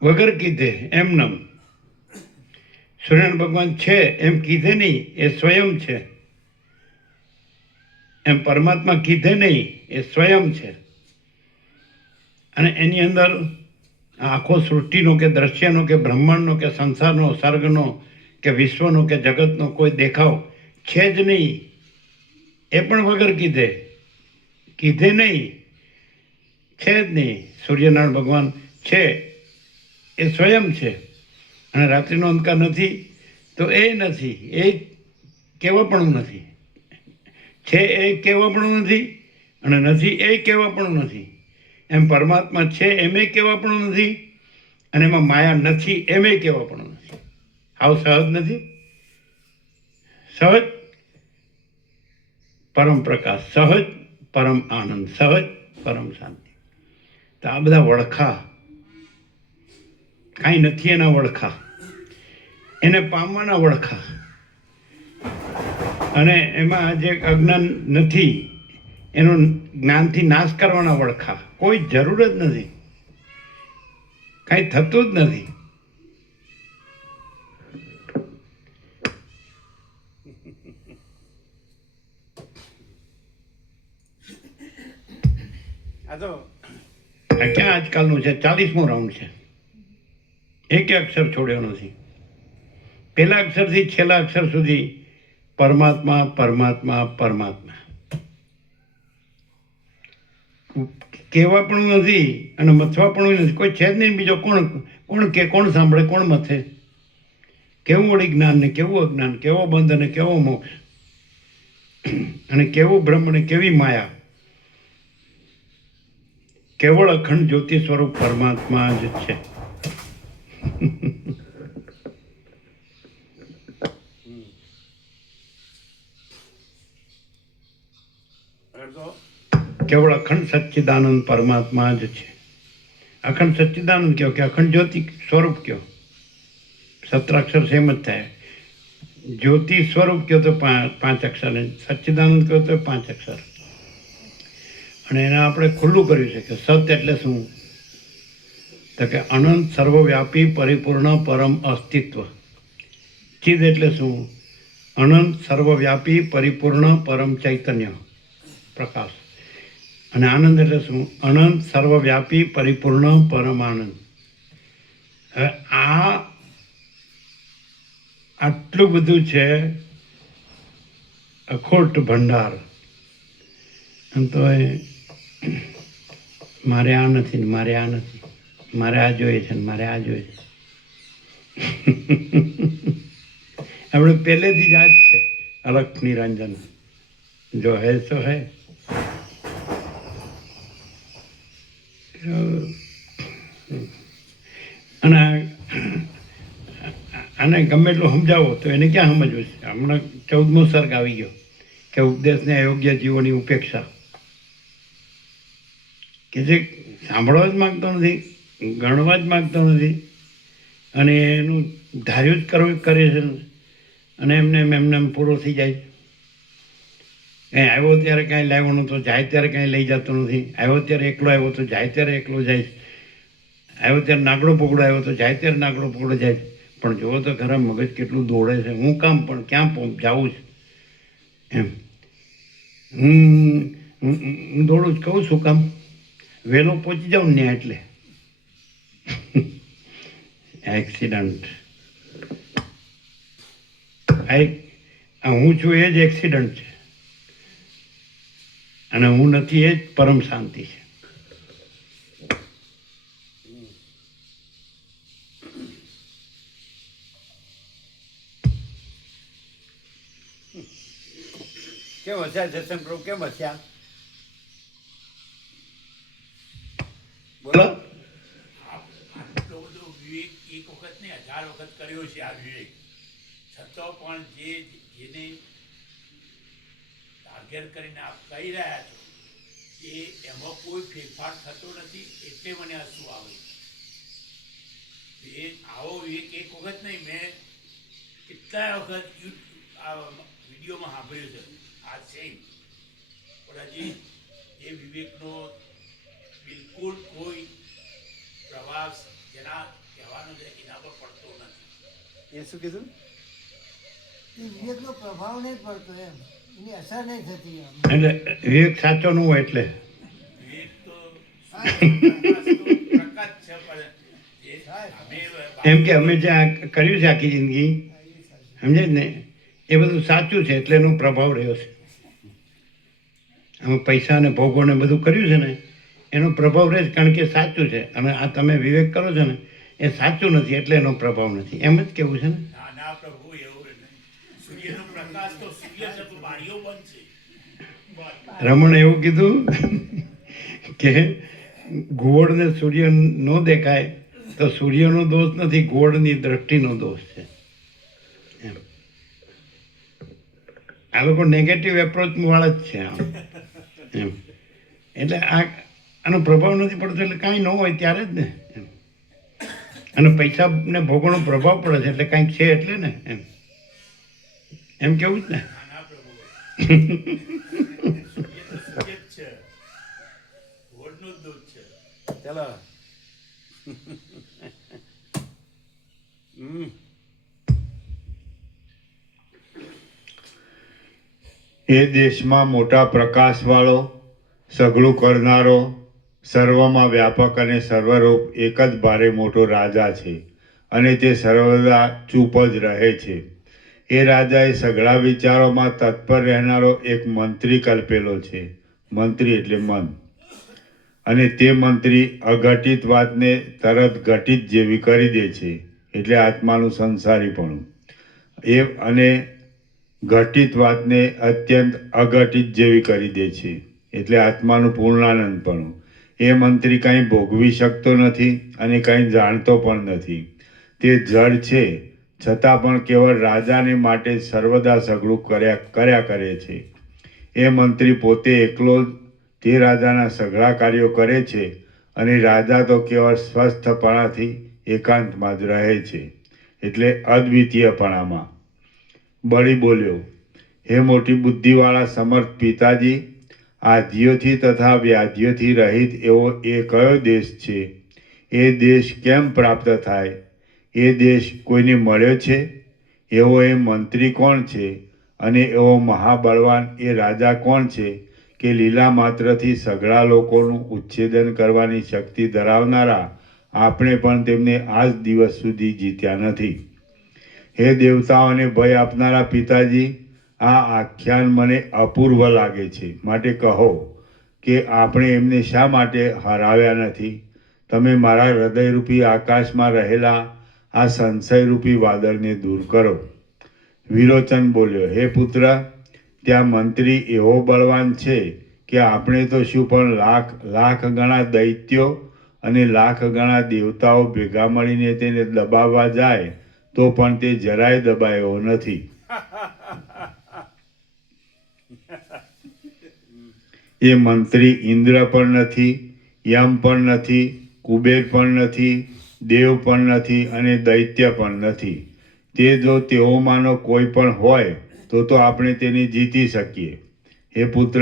વગર કીધે, એમનેમ. સૂર્યનારાયણ ભગવાન છે એમ કીધે નહીં, એ સ્વયં છે. એમ પરમાત્મા કીધે નહીં, એ સ્વયં છે. અને એની અંદર આખો સૃષ્ટિનો કે દ્રશ્યનો કે બ્રહ્માંડનો કે સંસારનો, સર્ગનો કે વિશ્વનો કે જગતનો કોઈ દેખાવ છે જ નહીં. એ પણ વગર કીધે, કીધે નહીં, છે જ નહીં. સૂર્યનારાયણ ભગવાન છે એ સ્વયં છે, અને રાત્રિનો અંધકાર નથી તો એ નથી, એ કેવાપણું નથી. છે એ કેવાપણું નથી, અને નથી એ કેવાપણું નથી. એમ પરમાત્મા છે એમે કેવાપણું નથી, અને એમાં માયા નથી એમે કેવાપણું નથી. આવ સહજ નથી. સહજ પરમ પ્રકાશ, સહજ પરમ આનંદ, સહજ પરમ શાંતિ. તો આ બધા વળખા, કાંઈ નથી એના વળખા, એને પામવાના વળખા. અને એમાં જે અજ્ઞાન નથી એનો જ્ઞાનથી નાશ કરવાના વળખા. કોઈ જરૂર જ નથી, કાંઈ થતું જ નથી. આ તો આ ક્યાં આજકાલનું છે? 40મો રાઉન્ડ છે. એક અક્ષર છોડ્યો નથી. પહેલા અક્ષરથી છેલ્લા અક્ષર સુધી પરમાત્મા, પરમાત્મા, પરમાત્મા. કહેવાપણું નથી અને મથવાપણું નથી. કોઈ છે જ નહીં બીજો. કોણ કે, કોણ સાંભળે, કોણ મથે? કેવું વળી જ્ઞાન ને કેવું અજ્ઞાન, કેવો બંધ અને કેવો મોક્ષ, અને કેવું બ્રહ્મ ને કેવી માયા. કેવળ અખંડ જ્યોતિ સ્વરૂપ પરમાત્મા જ છે. કેવળ અખંડ સચ્ચિદાનંદ પરમાત્મા જ છે. અખંડ સચ્ચિદાનંદ કહો કે અખંડ જ્યોતિ સ્વરૂપ કહો, સત્રાક્ષર સેમ જ થાય. જ્યોતિ સ્વરૂપ કહો તો પાંચ અક્ષર, ને સચ્ચિદાનંદ કહો તો 5 અક્ષર. અને એને આપણે ખુલ્લું કર્યું છે કે સત એટલે શું? તો કે અનંત સર્વવ્યાપી પરિપૂર્ણ પરમ અસ્તિત્વ. ચિદ એટલે શું? અનંત સર્વવ્યાપી પરિપૂર્ણ પરમ ચૈતન્ય પ્રકાશ. અને આનંદ એટલે શું? અનંત સર્વવ્યાપી પરિપૂર્ણ પરમ આનંદ. હવે આટલું બધું છે અખોટ ભંડાર. આમ તો મારે આ નથી ને મારે આ નથી, મારે આ જોઈએ છે ને મારે આ જોઈએ છે. આપણે પહેલેથી જ આ જ છે, અલગ નિરંજન. જો હે તો હે. અને આને ગમે એટલું સમજાવો તો એને ક્યાં સમજવું છે? હમણાં 14મો સર્ગ આવી ગયો કે ઉપદેશને અયોગ્ય જીવોની ઉપેક્ષા. કે જે સાંભળવા જ માગતો નથી, ગણવા જ માગતો નથી, અને એનું ધાર્યું જ કરવું કરે છે, અને એમને એમ પૂરો થઈ જાય. કાંઈ આવ્યો ત્યારે કાંઈ લાવ્યો નહોતો, જાય ત્યારે કાંઈ લઈ જતો નથી. આવ્યો ત્યારે એકલો આવ્યો તો જાય ત્યારે એકલો જાય. આવ્યો ત્યારે નાગડો પકડો આવ્યો તો જાય ત્યારે નાગડો પકડો જાય. પણ જુઓ તો ખરા મગજ કેટલું દોડે છે. હું કામ પણ ક્યાં જાઉં છું એમ. હું દોડું જ કહું છું કામ વહેલો પહોંચી જાઉં ને એટલે એક્સિડન્ટ. હું છું એ જ એક્સિડન્ટ છે, અને હું નથી એ જ પરમ શાંતિ છે. કેમ હસ્યા સત્સંગ પ્રભુ, કેમ હસ્યા? બોલો. આટલો બધો વિવેક એક વખત ને 1000 વખત કર્યો છે આ વિવેક, છતાં પણ જેને ટાર્ગેટ કરીને આપ કહી રહ્યા છો એ એમાં કોઈ ફેરફાર થતો નથી, એટલે મને હસવું આવે. આવો વિવેક એક વખત નહીં, મેં કેટલાય વખત વિડીયોમાં સાંભળ્યું છે આ સેમ. પણ હજી એ વિવેકનો બિલકુલ કોઈ પ્રવાસ જેના કહેવાનો છે એના પર પડતો નથી. એ શું કીધું? એ વિવેકનો પ્રભાવ નહીં પડતો, એમ એની અસર નહીં થતી એમ. એટલે વિવેક સાચો ન હોય એટલે વિવેક તો પ્રકાશ છે, પણ એમ કે અમે જે આ કર્યું છે આખી જિંદગી, સમજે જ ને, એ બધું સાચું છે એટલે એનો પ્રભાવ રહ્યો છે. અમે પૈસા ને ભોગો ને બધું કર્યું છે ને એનો પ્રભાવ રહે છે, કારણ કે સાચું છે. અને આ તમે વિવેક કરો છો ને એ સાચું નથી એટલે એનો પ્રભાવ નથી, એમ જ કેવું છે ને. નાના પ્રભુ એવું નહીં. સૂર્યનો પ્રકાશ તો સૂર્ય છે તો બાળીઓ બંધ છે. રમણ એવું કીધું કે ઘુવડને સૂર્ય ન દેખાય તો સૂર્યનો દોષ નથી, ઘુવડની દ્રષ્ટિનો દોષ છે. એમ આ લોકો નેગેટિવ એપ્રોચ વાળા જ છે આમ. એમ એટલે આનો પ્રભાવ નથી પડતો એટલે કાંઈ ન હોય ત્યારે જ ને એમ. અને પૈસા ને ભોગોનો પ્રભાવ પડે છે એટલે કાંઈક છે એટલે ને એમ. એમ કેવું જ ને. નાના પ્રભુ સૂર્ય જ છે, ઘોડનું જ દૂધ છે. ચાલો. એ દેશમાં મોટા પ્રકાશવાળો, સઘળું કરનારો, સર્વમાં વ્યાપક અને સર્વરૂપ એક જ ભારે મોટો રાજા છે, અને તે સર્વદા ચૂપ જ રહે છે. એ રાજાએ સઘળા વિચારોમાં તત્પર રહેનારો એક મંત્રી કલ્પેલો છે. મંત્રી એટલે મન. અને તે મંત્રી અઘટિત વાતને તરત ઘટિત જેવી કરી દે છે, એટલે આત્માનું સંસારીપણું. અને ઘટિત વાતને અત્યંત અઘટિત જેવી કરી દે છે, એટલે આત્માનું પૂર્ણાનંદપણું. એ મંત્રી કાંઈ ભોગવી શકતો નથી અને કાંઈ જાણતો પણ નથી. તે જડ છે છતાં પણ કેવળ રાજાને માટે સર્વદા સઘળું કર્યા કરે છે. એ મંત્રી પોતે એકલો જ તે રાજાના સઘળા કાર્યો કરે છે અને રાજા તો કેવળ સ્વસ્થપણાથી એકાંતમાં જ રહે છે, એટલે અદ્વિતીયપણામાં. બળી બોલ્યો, હે મોટી બુદ્ધિવાળા સમર્થ પિતાજી, આધિઓથી તથા વ્યાધિઓથી રહિત એવો એ કયો દેશ છે? એ દેશ કેમ પ્રાપ્ત થાય? એ દેશ કોઈને મળ્યો છે? એવો એ મંત્રી કોણ છે? અને એવો મહાબળવાન એ રાજા કોણ છે કે લીલા માત્રથી સઘળા લોકોનું ઉચ્છેદન કરવાની શક્તિ ધરાવનારા આપણે પણ તેમને આજ દિવસ સુધી જીત્યા નથી. હે દેવતાઓને ભય આપનારા પિતાજી, આ આખ્યાન મને અપૂર્વ લાગે છે, માટે કહો કે આપણે એમને શા માટે હરાવ્યા નથી? તમે મારા હૃદયરૂપી આકાશમાં રહેલા આ સંશયરૂપી વાદળને દૂર કરો. વિરોચન બોલ્યો, હે પુત્ર, ત્યાં મંત્રી એવો બળવાન છે કે આપણે તો શું પણ લાખ ગણા દૈત્યો અને લાખ ગણા દેવતાઓ ભેગા મળીને તેને દબાવવા જાય તો પણ તે જરાય દબાયો નથી. એ મંત્રી ઇન્દ્ર પણ નથી, યમ પણ નથી, કુબેર પણ નથી, દેવ પણ નથી અને દૈત્ય પણ નથી. તે જો તેઓમાંનો કોઈ પણ હોય તો આપણે તેને જીતી શકીએ. હે પુત્ર,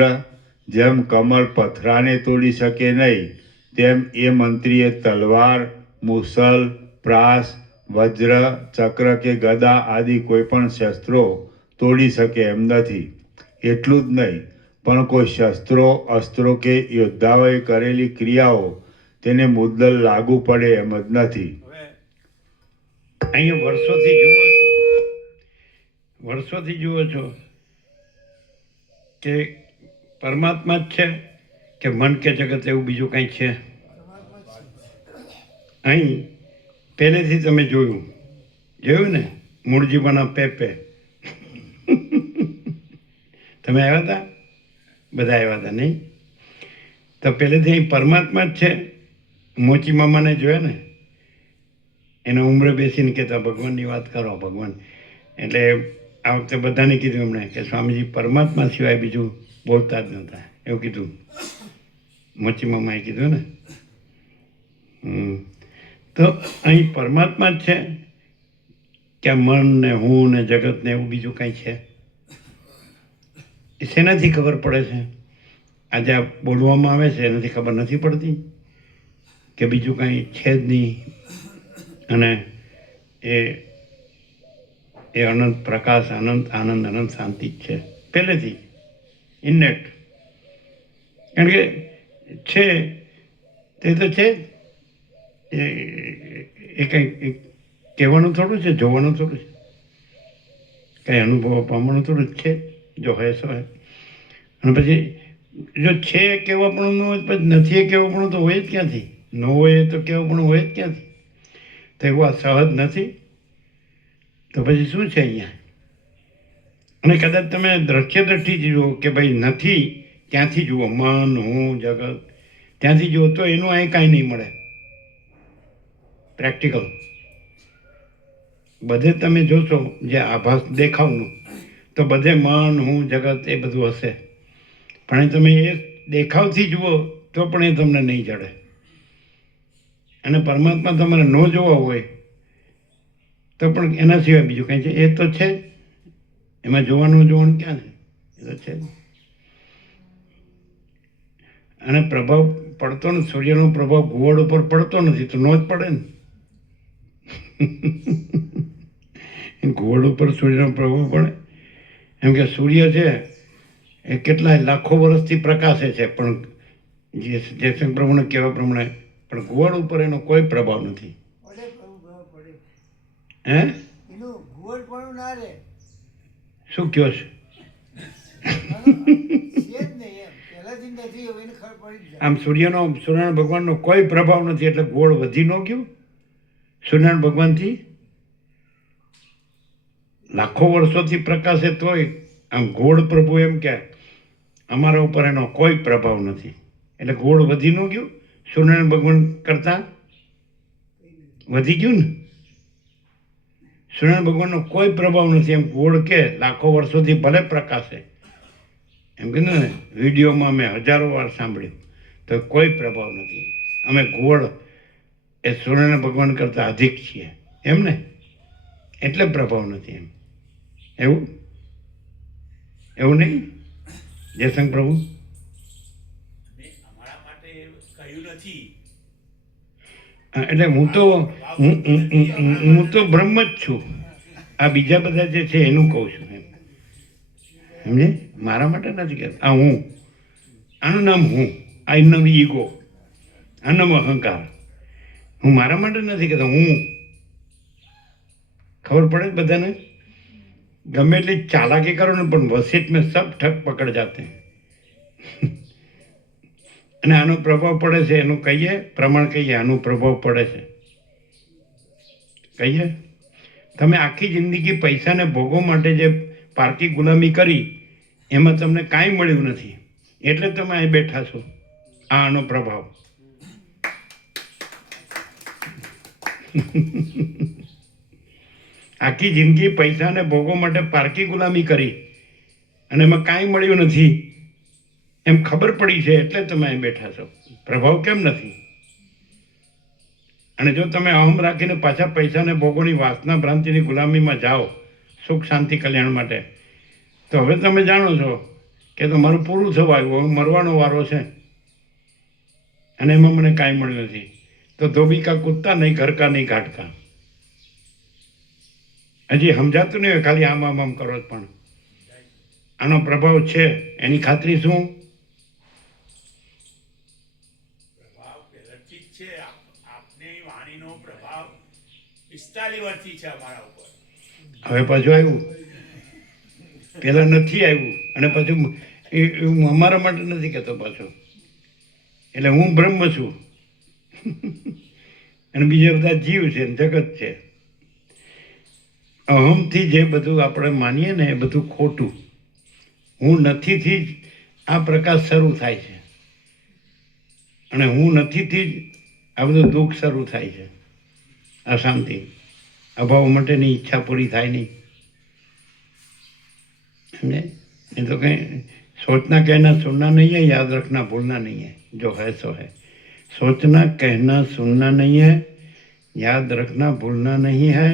જેમ કમળ પથરાને તોડી શકે નહીં, તેમ એ મંત્રીએ તલવાર, મુસલ, પ્રાસ, વજ્ર, ચક્ર કે ગદા આદિ કોઈ પણ શસ્ત્રો તોડી શકે એમ નથી. એટલું જ નહીં, પણ કોઈ શસ્ત્રો, અસ્ત્રો કે યોદ્ધાઓએ કરેલી ક્રિયાઓ તેને મુદ્દલ લાગુ પડે એમ જ નથી. અહીંયા વર્ષોથી જુઓ છો કે પરમાત્મા જ છે કે મન કે જગત એવું બીજું કંઈ છે? પરમાત્મા જ છે. અહીં પહેલેથી તમે જોયું ને મૂળજીવાના પેપે તમે આવ્યા હતા? બધા આવ્યા હતા નહીં? તો પહેલેથી અહીં પરમાત્મા જ છે. મોચી મામાને જોયા ને, એના ઉંમરે બેસીને કહેતા ભગવાનની વાત કરો ભગવાન. એટલે આ વખતે બધાને કીધું એમણે કે સ્વામીજી પરમાત્મા સિવાય બીજું બોલતા જ નહોતા, એવું કીધું. મોચી મામાએ કીધું ને. તો અહીં પરમાત્મા જ છે કે મન ને હું ને જગત ને એવું બીજું કંઈ છે? એ શેનાથી ખબર પડે છે? આજે આ બોલવામાં આવે છે એનાથી ખબર નથી પડતી કે બીજું કંઈ છે જ નહીં, અને એ અનંત પ્રકાશ, અનંત આનંદ, અનંત શાંતિ જ છે પહેલેથી ઇન્નેટ. કારણ કે છે તે તો છે જ. એ કંઈ કહેવાનું થોડું છે, જોવાનું થોડું છે, કંઈ અનુભવ પામવાનું થોડું જ છે. જો હોય સો હોય. અને પછી જો છે કેવાપણું ન હોય પછી નથી એ કેવાપણું તો હોય જ ક્યાંથી? ન હોય તો કેવાપણું હોય જ ક્યાંથી? તો એવું આ સહજ નથી તો પછી શું છે અહીંયા? અને કદાચ તમે દ્રષ્ટિથી જુઓ કે ભાઈ નથી, ત્યાંથી જુઓ, મન, હું, જગત, ત્યાંથી જુઓ તો એનું અહીં કાંઈ નહીં મળે પ્રેક્ટિકલ. બધે તમે જોશો જે આભાસ દેખાવનું, તો બધે મન, હું, જગત એ બધું હશે, પણ તમે એ દેખાવથી જુઓ તો પણ એ તમને નહીં જડે. અને પરમાત્મા તમારે ન જોવા હોય તો પણ એના સિવાય બીજું કંઈ છે? એ તો છે જ. એમાં જોવાનું ક્યાં છે? એ તો છે જ. અને પ્રભાવ પડતો ને, સૂર્યનો પ્રભાવ ભૂગોળ ઉપર પડતો નથી તો ન જ પડે ને. ભૂગોળ ઉપર સૂર્યનો પ્રભાવ પડે એમ કે સૂર્ય છે એ કેટલાય લાખો વર્ષથી પ્રકાશે છે, પણ જયશંકર પ્રભુને કહેવા પ્રમાણે પણ ભૂગોળ ઉપર એનો કોઈ પ્રભાવ નથી. પડે પ્રભુ પડે. હે? એનું ભૂગોળ પણ ના રહે. શું કહો છો? છે જ નહીં એમ. પહેલાથી નથી હવે એને ખબર પડી જ જાય. આમ સૂર્યનારાયણ ભગવાનનો કોઈ પ્રભાવ નથી એટલે ગોળ વધી ન ગયું સૂર્યનારાયણ ભગવાનથી? લાખો વર્ષોથી પ્રકાશે તોય આમ ગોળ પ્રભુ એમ કે અમારા ઉપર એનો કોઈ પ્રભાવ નથી એટલે ગોળ વધી ન ગયું? સૂર્યનારાયણ ભગવાન કરતા વધી ગયું ને? સૂર્યનારાયણ ભગવાનનો કોઈ પ્રભાવ નથી એમ ગોળ કે લાખો વર્ષોથી ભલે પ્રકાશે એમ કીધું ને, વિડીયોમાં મેં હજારો વાર સાંભળ્યું તો કોઈ પ્રભાવ નથી. અમે ઘુવડ એ સૂર્યના ભગવાન કરતાં અધિક છીએ એમ ને, એટલે પ્રભાવ નથી એમ. એવું એવું નહીં જયશંકર પ્રભુ? અને અમારા માટે કહ્યું નથી. હા, એટલે હું તો બ્રહ્મ જ છું. આ બીજા બધા જે છે એનું કહું છું એમ, સમજે? મારા માટે નથી કહેતા. આ હું, આનું નામ હું, આ નામ ઈગો, આ નામ અહંકાર. હું મારા માટે નથી કહેતો, હું. ખબર પડે છે બધાને? ગમે એટલી ચાલાકી કરો ને પણ વસીત મેં સબ ઠક પકડ જાતે हैं. અને આનો પ્રભાવ પડે છે એનું કહીએ, પ્રમાણ કહીએ, આનો પ્રભાવ પડે છે કહીએ. તમે આખી જિંદગી પૈસાને ભોગવો માટે જે પારકી ગુલામી કરી એમાં તમને કાંઈ મળ્યું નથી, એટલે તમે અહીં બેઠા છો. આનો પ્રભાવ. આખી જિંદગી પૈસાને ભોગવો માટે પારકી ગુલામી કરી અને એમાં કાંઈ મળ્યું નથી એમ ખબર પડી છે, એટલે તમે અહીં બેઠા છો. પ્રભાવ કેમ નથી? અને જો તમે અહમ રાખીને પાછા પૈસાને ભોગોની વાસના ભ્રાંતિની ગુલામીમાં જાઓ સુખ શાંતિ કલ્યાણ માટે, તો હવે તમે જાણો છો કે તમારું પૂરું થવા આવ્યું, હવે મરવાનો વારો છે અને એમાં મને કાંઈ મળ્યું નથી. તો ધોબી કા કૂદતા નહીં, ઘર કા નહીં ઘાટકા. હજી સમજાતું નહીં હોય, ખાલી આમ કરો જ પણ આનો પ્રભાવ છે એની ખાતરી શું? પ્રભાવ પહેલેથી જ છે. આપની વાણીનો પ્રભાવ 45 વર્ષથી છે અમારા ઉપર. હવે પાછું આવ્યું, પેલા નથી આવ્યું અને પાછું એ હું અમારા માટે નથી કહેતો પાછો. એટલે હું બ્રહ્મ છું અને બીજા બધા જીવ છે, જગત છે. અહમથી જે બધું આપણે માનીએ ને એ બધું ખોટું. હું નથીથી જ આ પ્રકાશ શરૂ થાય છે અને હું નથીથી જ આ બધું દુઃખ શરૂ થાય છે, અશાંતિ, અભાવ માટેની ઈચ્છા પૂરી થાય નહીં. समझे? नहीं तो कहीं सोचना कहना सुनना नहीं है, याद रखना भूलना नहीं है, जो है सो है. सोचना कहना सुनना नहीं है, याद रखना भूलना नहीं है,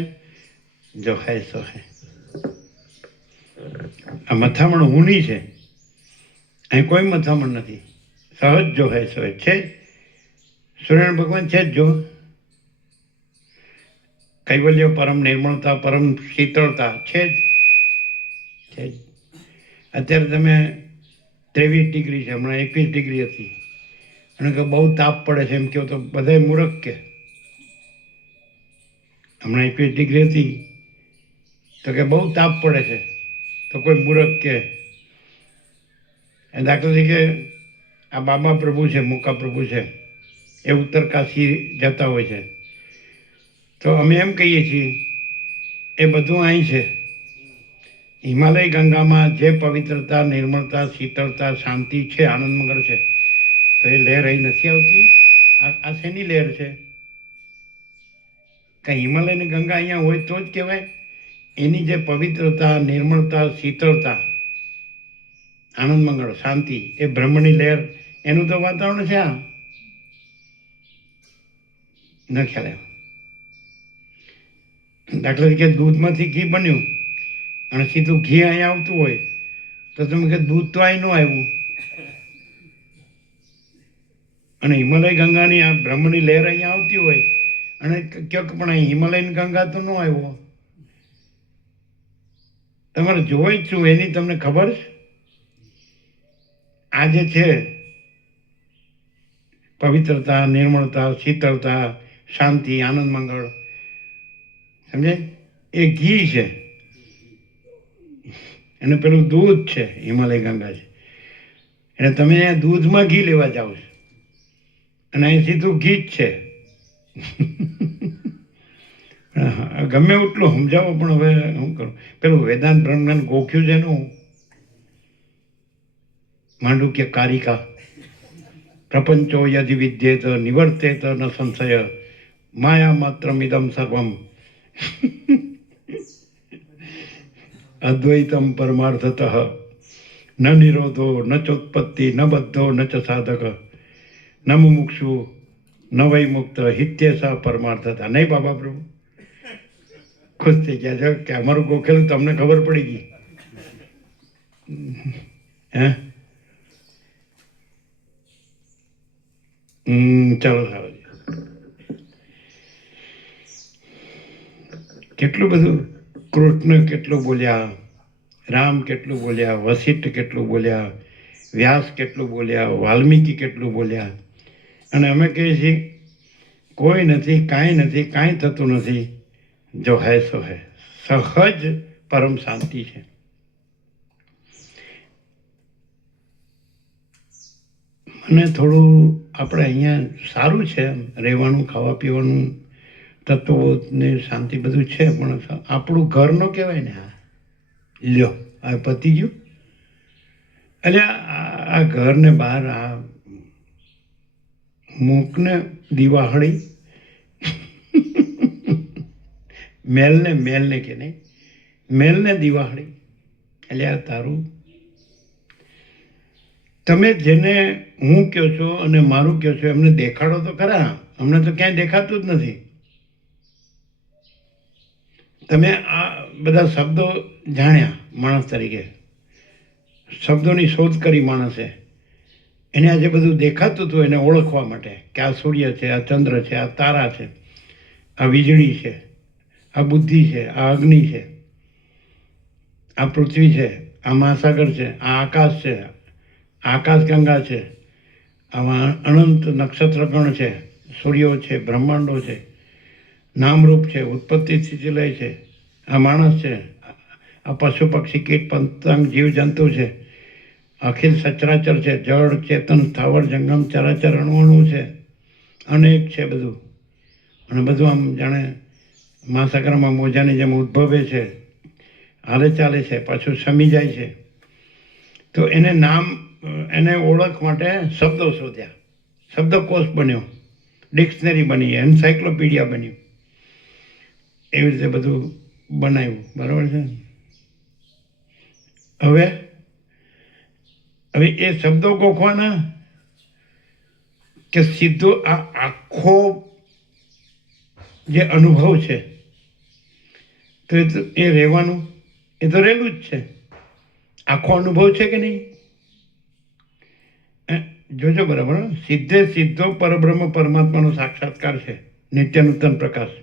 जो है સો है. આ મથામણ ઊની છે, અહીં કોઈ મથામણ નથી. સહજ જો હે સો હે છે. સૂર્યનારાયણ ભગવાન છે જ જો. કૈવલ્ય, પરમ નિર્મળતા, પરમ શીતળતા છે જ. અત્યારે તમે 23 ડિગ્રી છે, હમણાં 21 ડિગ્રી હતી અને કે બહુ તાપ પડે છે એમ કહો તો બધાય મૂર્ખ કે. હમણાં 21 ડિગ્રી હતી તો કે બહુ તાપ પડે છે તો કોઈ મૂર્ખ કે. દાખલા તરીકે આ બાબા પ્રભુ છે, મોકા પ્રભુ છે, એ ઉત્તર કાશી જતા હોય છે તો અમે એમ કહીએ છીએ એ બધું અહીં છે. હિમાલય ગંગામાં જે પવિત્રતા, નિર્મળતા, શીતળતા, શાંતિ છે, આનંદ મંગળ છે, તો એ લહેર અહીં નથી આવતી? આ શેની લહેર છે? કાંઈ હિમાલયની ગંગા અહીંયા હોય તો જ કહેવાય. એની જે પવિત્રતા, નિર્મળતા, શીતળતા, આનંદ મંગળ, શાંતિ, એ બ્રહ્મની લહેર, એનું તો વાતાવરણ છે. આ ન ખ્યાલ આવ્યો. દાખલા તરીકે દૂધમાંથી ઘી બન્યું અને સીધું ઘી અહીંયા આવતું હોય તો તમે કે દૂધ તો અહીં ન આવ્યું. અને હિમાલય ગંગાની આ બ્રહ્મની લહેર અહીંયા આવતી હોય અને ક્યાંક પણ અહીં હિમાલયની ગંગા તો ન આવ્યો. તમારે જોઈ જ શું એની તમને ખબર છે? આ જે છે પવિત્રતા, નિર્મળતા, શીતળતા, શાંતિ, આનંદ મંગળ, સમજે? એ ઘી છે અને પેલું દૂધ છે, હિમાલય ગંગા છે. એટલે તમે અહીંયા દૂધમાં ઘી લેવા જાઓ છો અને અહીં સીધું ઘી જ છે. ગમે એટલું સમજાવો પણ હવે શું કરું? પેલું વેદાંત બ્રહ્મજ્ઞાન ગોખ્યું છે એનું માંડુક્ય કારિકા. પ્રપંચો યદિ વિદ્યેત નિવર્તેત ન સંશય માયા માત્રમિદમ સર્વમ અદ્વૈતમ પરમાર્થતઃ ન નિરોધો ન ચોત્પત્તિ ન બધ્ધો ન ચ સાધક ન મુમુક્ષુ નવય મુક્ત હિત્ય સહ પરમાર્થ હતા નહીં બાબા પ્રભુ? ખુશ થઈ ગયા છો કે અમારું ગોખેલું તમને ખબર પડી ગઈ. હે ચાલો સારું. કેટલું બધું કૃષ્ણ કેટલું બોલ્યા, રામ કેટલું બોલ્યા, વશિષ્ઠ કેટલું બોલ્યા, વ્યાસ કેટલું બોલ્યા, વાલ્મીકી કેટલું બોલ્યા. અને અમે કહીએ છીએ કોઈ નથી, કાંઈ નથી, કાંઈ થતું નથી. જો હૈ સો હૈ, સહજ પરમ શાંતિ છે. મને થોડું આપણે અહીંયા સારું છે રહેવાનું, ખાવા પીવાનું, તત્વો ને શાંતિ બધું છે, પણ આપણું ઘર ન કહેવાય ને. આ લ્યો આ પતી ગયું. એટલે આ ઘરને બહાર આ મૂકને દિવાહળી મેલને કે નહીં, મેલને દિવાહળી. એટલે આ તારું તમે જેને હું કહો છો અને મારું કહો છો એમને દેખાડો તો ખરા. અમને તો ક્યાંય દેખાતું જ નથી. તમે આ બધા શબ્દો જાણ્યા માણસ તરીકે, શબ્દોની શોધ કરી માણસે. એને આજે બધું દેખાતું હતું એને ઓળખવા માટે કે આ સૂર્ય છે, આ ચંદ્ર છે, આ તારા છે, આ વીજળી છે, આ બુદ્ધિ છે, આ અગ્નિ છે, આ પૃથ્વી છે, આ મહાસાગર છે, આ આકાશ છે, આકાશગંગા છે, આમાં અનંત નક્ષત્રગણ છે, સૂર્યો છે, બ્રહ્માંડો છે, નામરૂપ છે, ઉત્પત્તિ સ્થિતિ લય છે, આ માણસ છે, આ પશુ પક્ષી કીટ પતંગ જીવજંતુ છે, અખિલ સચરાચર છે, જળ ચેતન સ્થાવર જંગમ ચરાચર અણુ છે, અનેક છે બધું. અને બધું આમ જાણે મહાસાગરમાં મોજાની જેમ ઉદ્ભવે છે, હાલે ચાલે છે, પાછું શમી જાય છે. તો એને નામ, એને ઓળખ માટે શબ્દો શોધ્યા, શબ્દકોશ બન્યો, ડિક્શનરી બની, એન્સાઇક્લોપીડિયા બન્યું. એવી રીતે બધું બનાવ્યું. બરાબર છે. હવે એ શબ્દો ગોખવાના કે સીધો આ આખો જે અનુભવ છે તો એ રહેવાનું, એ તો રહેલું જ છે. આખો અનુભવ છે કે નહીં? જોજો બરાબર. સીધે સીધો પરબ્રહ્મ પરમાત્માનો સાક્ષાત્કાર છે, નિત્ય નૂતન પ્રકાશ.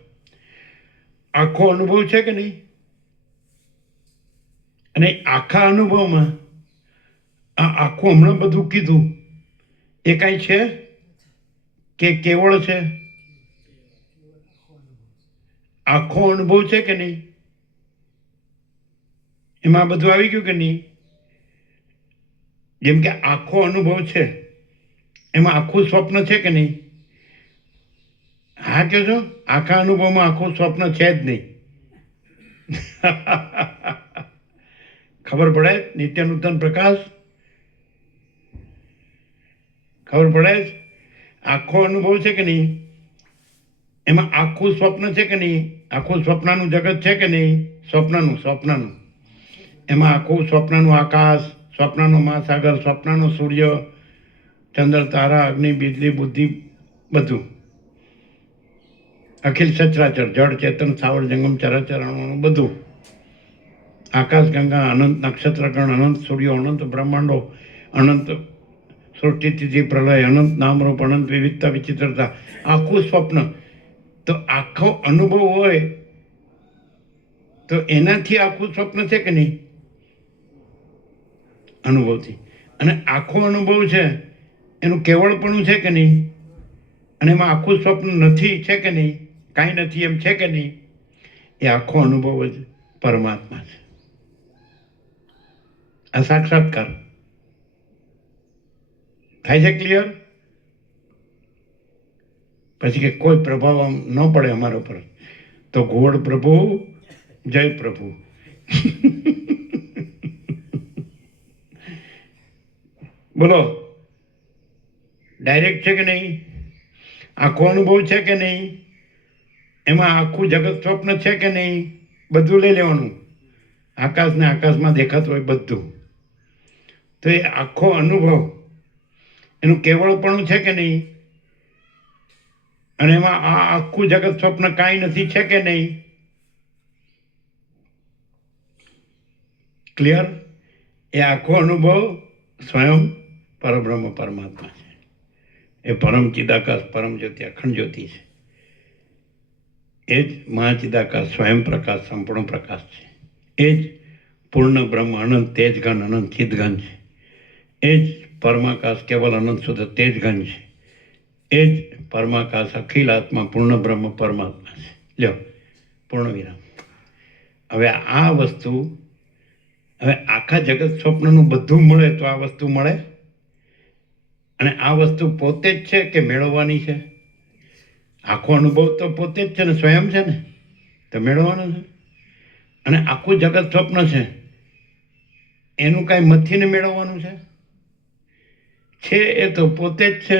આખો અનુભવ છે કે નહીં? અને આખા અનુભવમાં આ આખું હમણાં બધું કીધું એ કાંઈ છે કે કેવળ છે? આખો અનુભવ છે કે નહીં? એમાં બધું આવી ગયું કે નહીં? જેમ કે આખો અનુભવ છે એમાં આખું સ્વપ્ન છે કે નહીં? હા કહો છો. આખા અનુભવમાં આખું સ્વપ્ન છે જ નહીં. ખબર પડે? નિત્ય નૂતન પ્રકાશ ખબર પડે? આખો અનુભવ છે કે નહીં? એમાં આખું સ્વપ્ન છે કે નહીં? આખું સ્વપ્નનું જગત છે કે નહીં? સ્વપ્નનું એમાં આખું સ્વપ્નનું આકાશ, સ્વપ્નનો મહાસાગર, સ્વપ્નનો સૂર્ય, ચંદ્ર, તારા, અગ્નિ, બીજળી, બુદ્ધિ, બધું અખિલ સચરાચર, જળ ચેતન સ્થાવર જંગમ ચરાચર અણુ, બધું આકાશ ગંગા, અનંત નક્ષત્રગણ, અનંત સૂર્યો, અનંત બ્રહ્માંડો, અનંત સૃષ્ટિ સ્થિતિ પ્રલય, અનંત નામરૂપ, અનંત વિવિધતા વિચિત્રતા, આખું સ્વપ્ન. તો આખો અનુભવ હોય તો એનાથી આખું સ્વપ્ન છે કે નહીં? અનુભવથી. અને આખો અનુભવ છે એનું કેવળપણું છે કે નહીં? અને એમાં આખું સ્વપ્ન નથી છે કે નહીં? કાંઈ નથી એમ છે કે નહીં? એ આખો અનુભવ જ પરમાત્મા છે. આ સાક્ષાત્કાર થાય છે. ક્લિયર? પછી કે કોઈ પ્રભાવ આમ ન પડે અમારા પર તો ગોળ પ્રભુ, જય પ્રભુ. બોલો, ડાયરેક્ટ છે કે નહીં? આખો અનુભવ છે કે નહીં? એમાં આખું જગત સ્વપ્ન છે કે નહીં? બધું લઈ લેવાનું. આકાશને આકાશમાં દેખાતું હોય બધું. તો એ આખો અનુભવ એનું કેવળપણું છે કે નહીં? અને એમાં આ આખું જગત સ્વપ્ન કાંઈ નથી, છે કે નહીં? ક્લિયર? એ આખો અનુભવ સ્વયં પરબ્રહ્મ પરમાત્મા છે. એ પરમ ચિદાકાશ પરમ જ્યોતિ અખંડ જ્યોતિ છે. એ જ મહાચિદાકાશ સ્વયં પ્રકાશ સંપૂર્ણ પ્રકાશ છે. એ જ પૂર્ણ બ્રહ્મ અનંત તેજ ઘન અનંત ચિદ ઘન છે. એ જ પરમાકાશ કેવલ અનંત શુદ્ધ તેજ ઘન છે. એ જ પરમાકાશ અખિલ આત્મા પૂર્ણ બ્રહ્મ પરમાત્મા છે. લ્યો, પૂર્ણ વિરામ. હવે આ વસ્તુ, હવે આખા જગત સ્વપ્નનું બધું મળે તો આ વસ્તુ મળે? અને આ વસ્તુ પોતે જ છે કે મેળવવાની છે? આખો અનુભવ તો પોતે જ છે ને, સ્વયં છે ને, તો મેળવવાનો છે. અને આખું જગત સ્વપ્ન છે એનું કાંઈ મથીને મેળવવાનું છે? છે એ તો પોતે જ છે,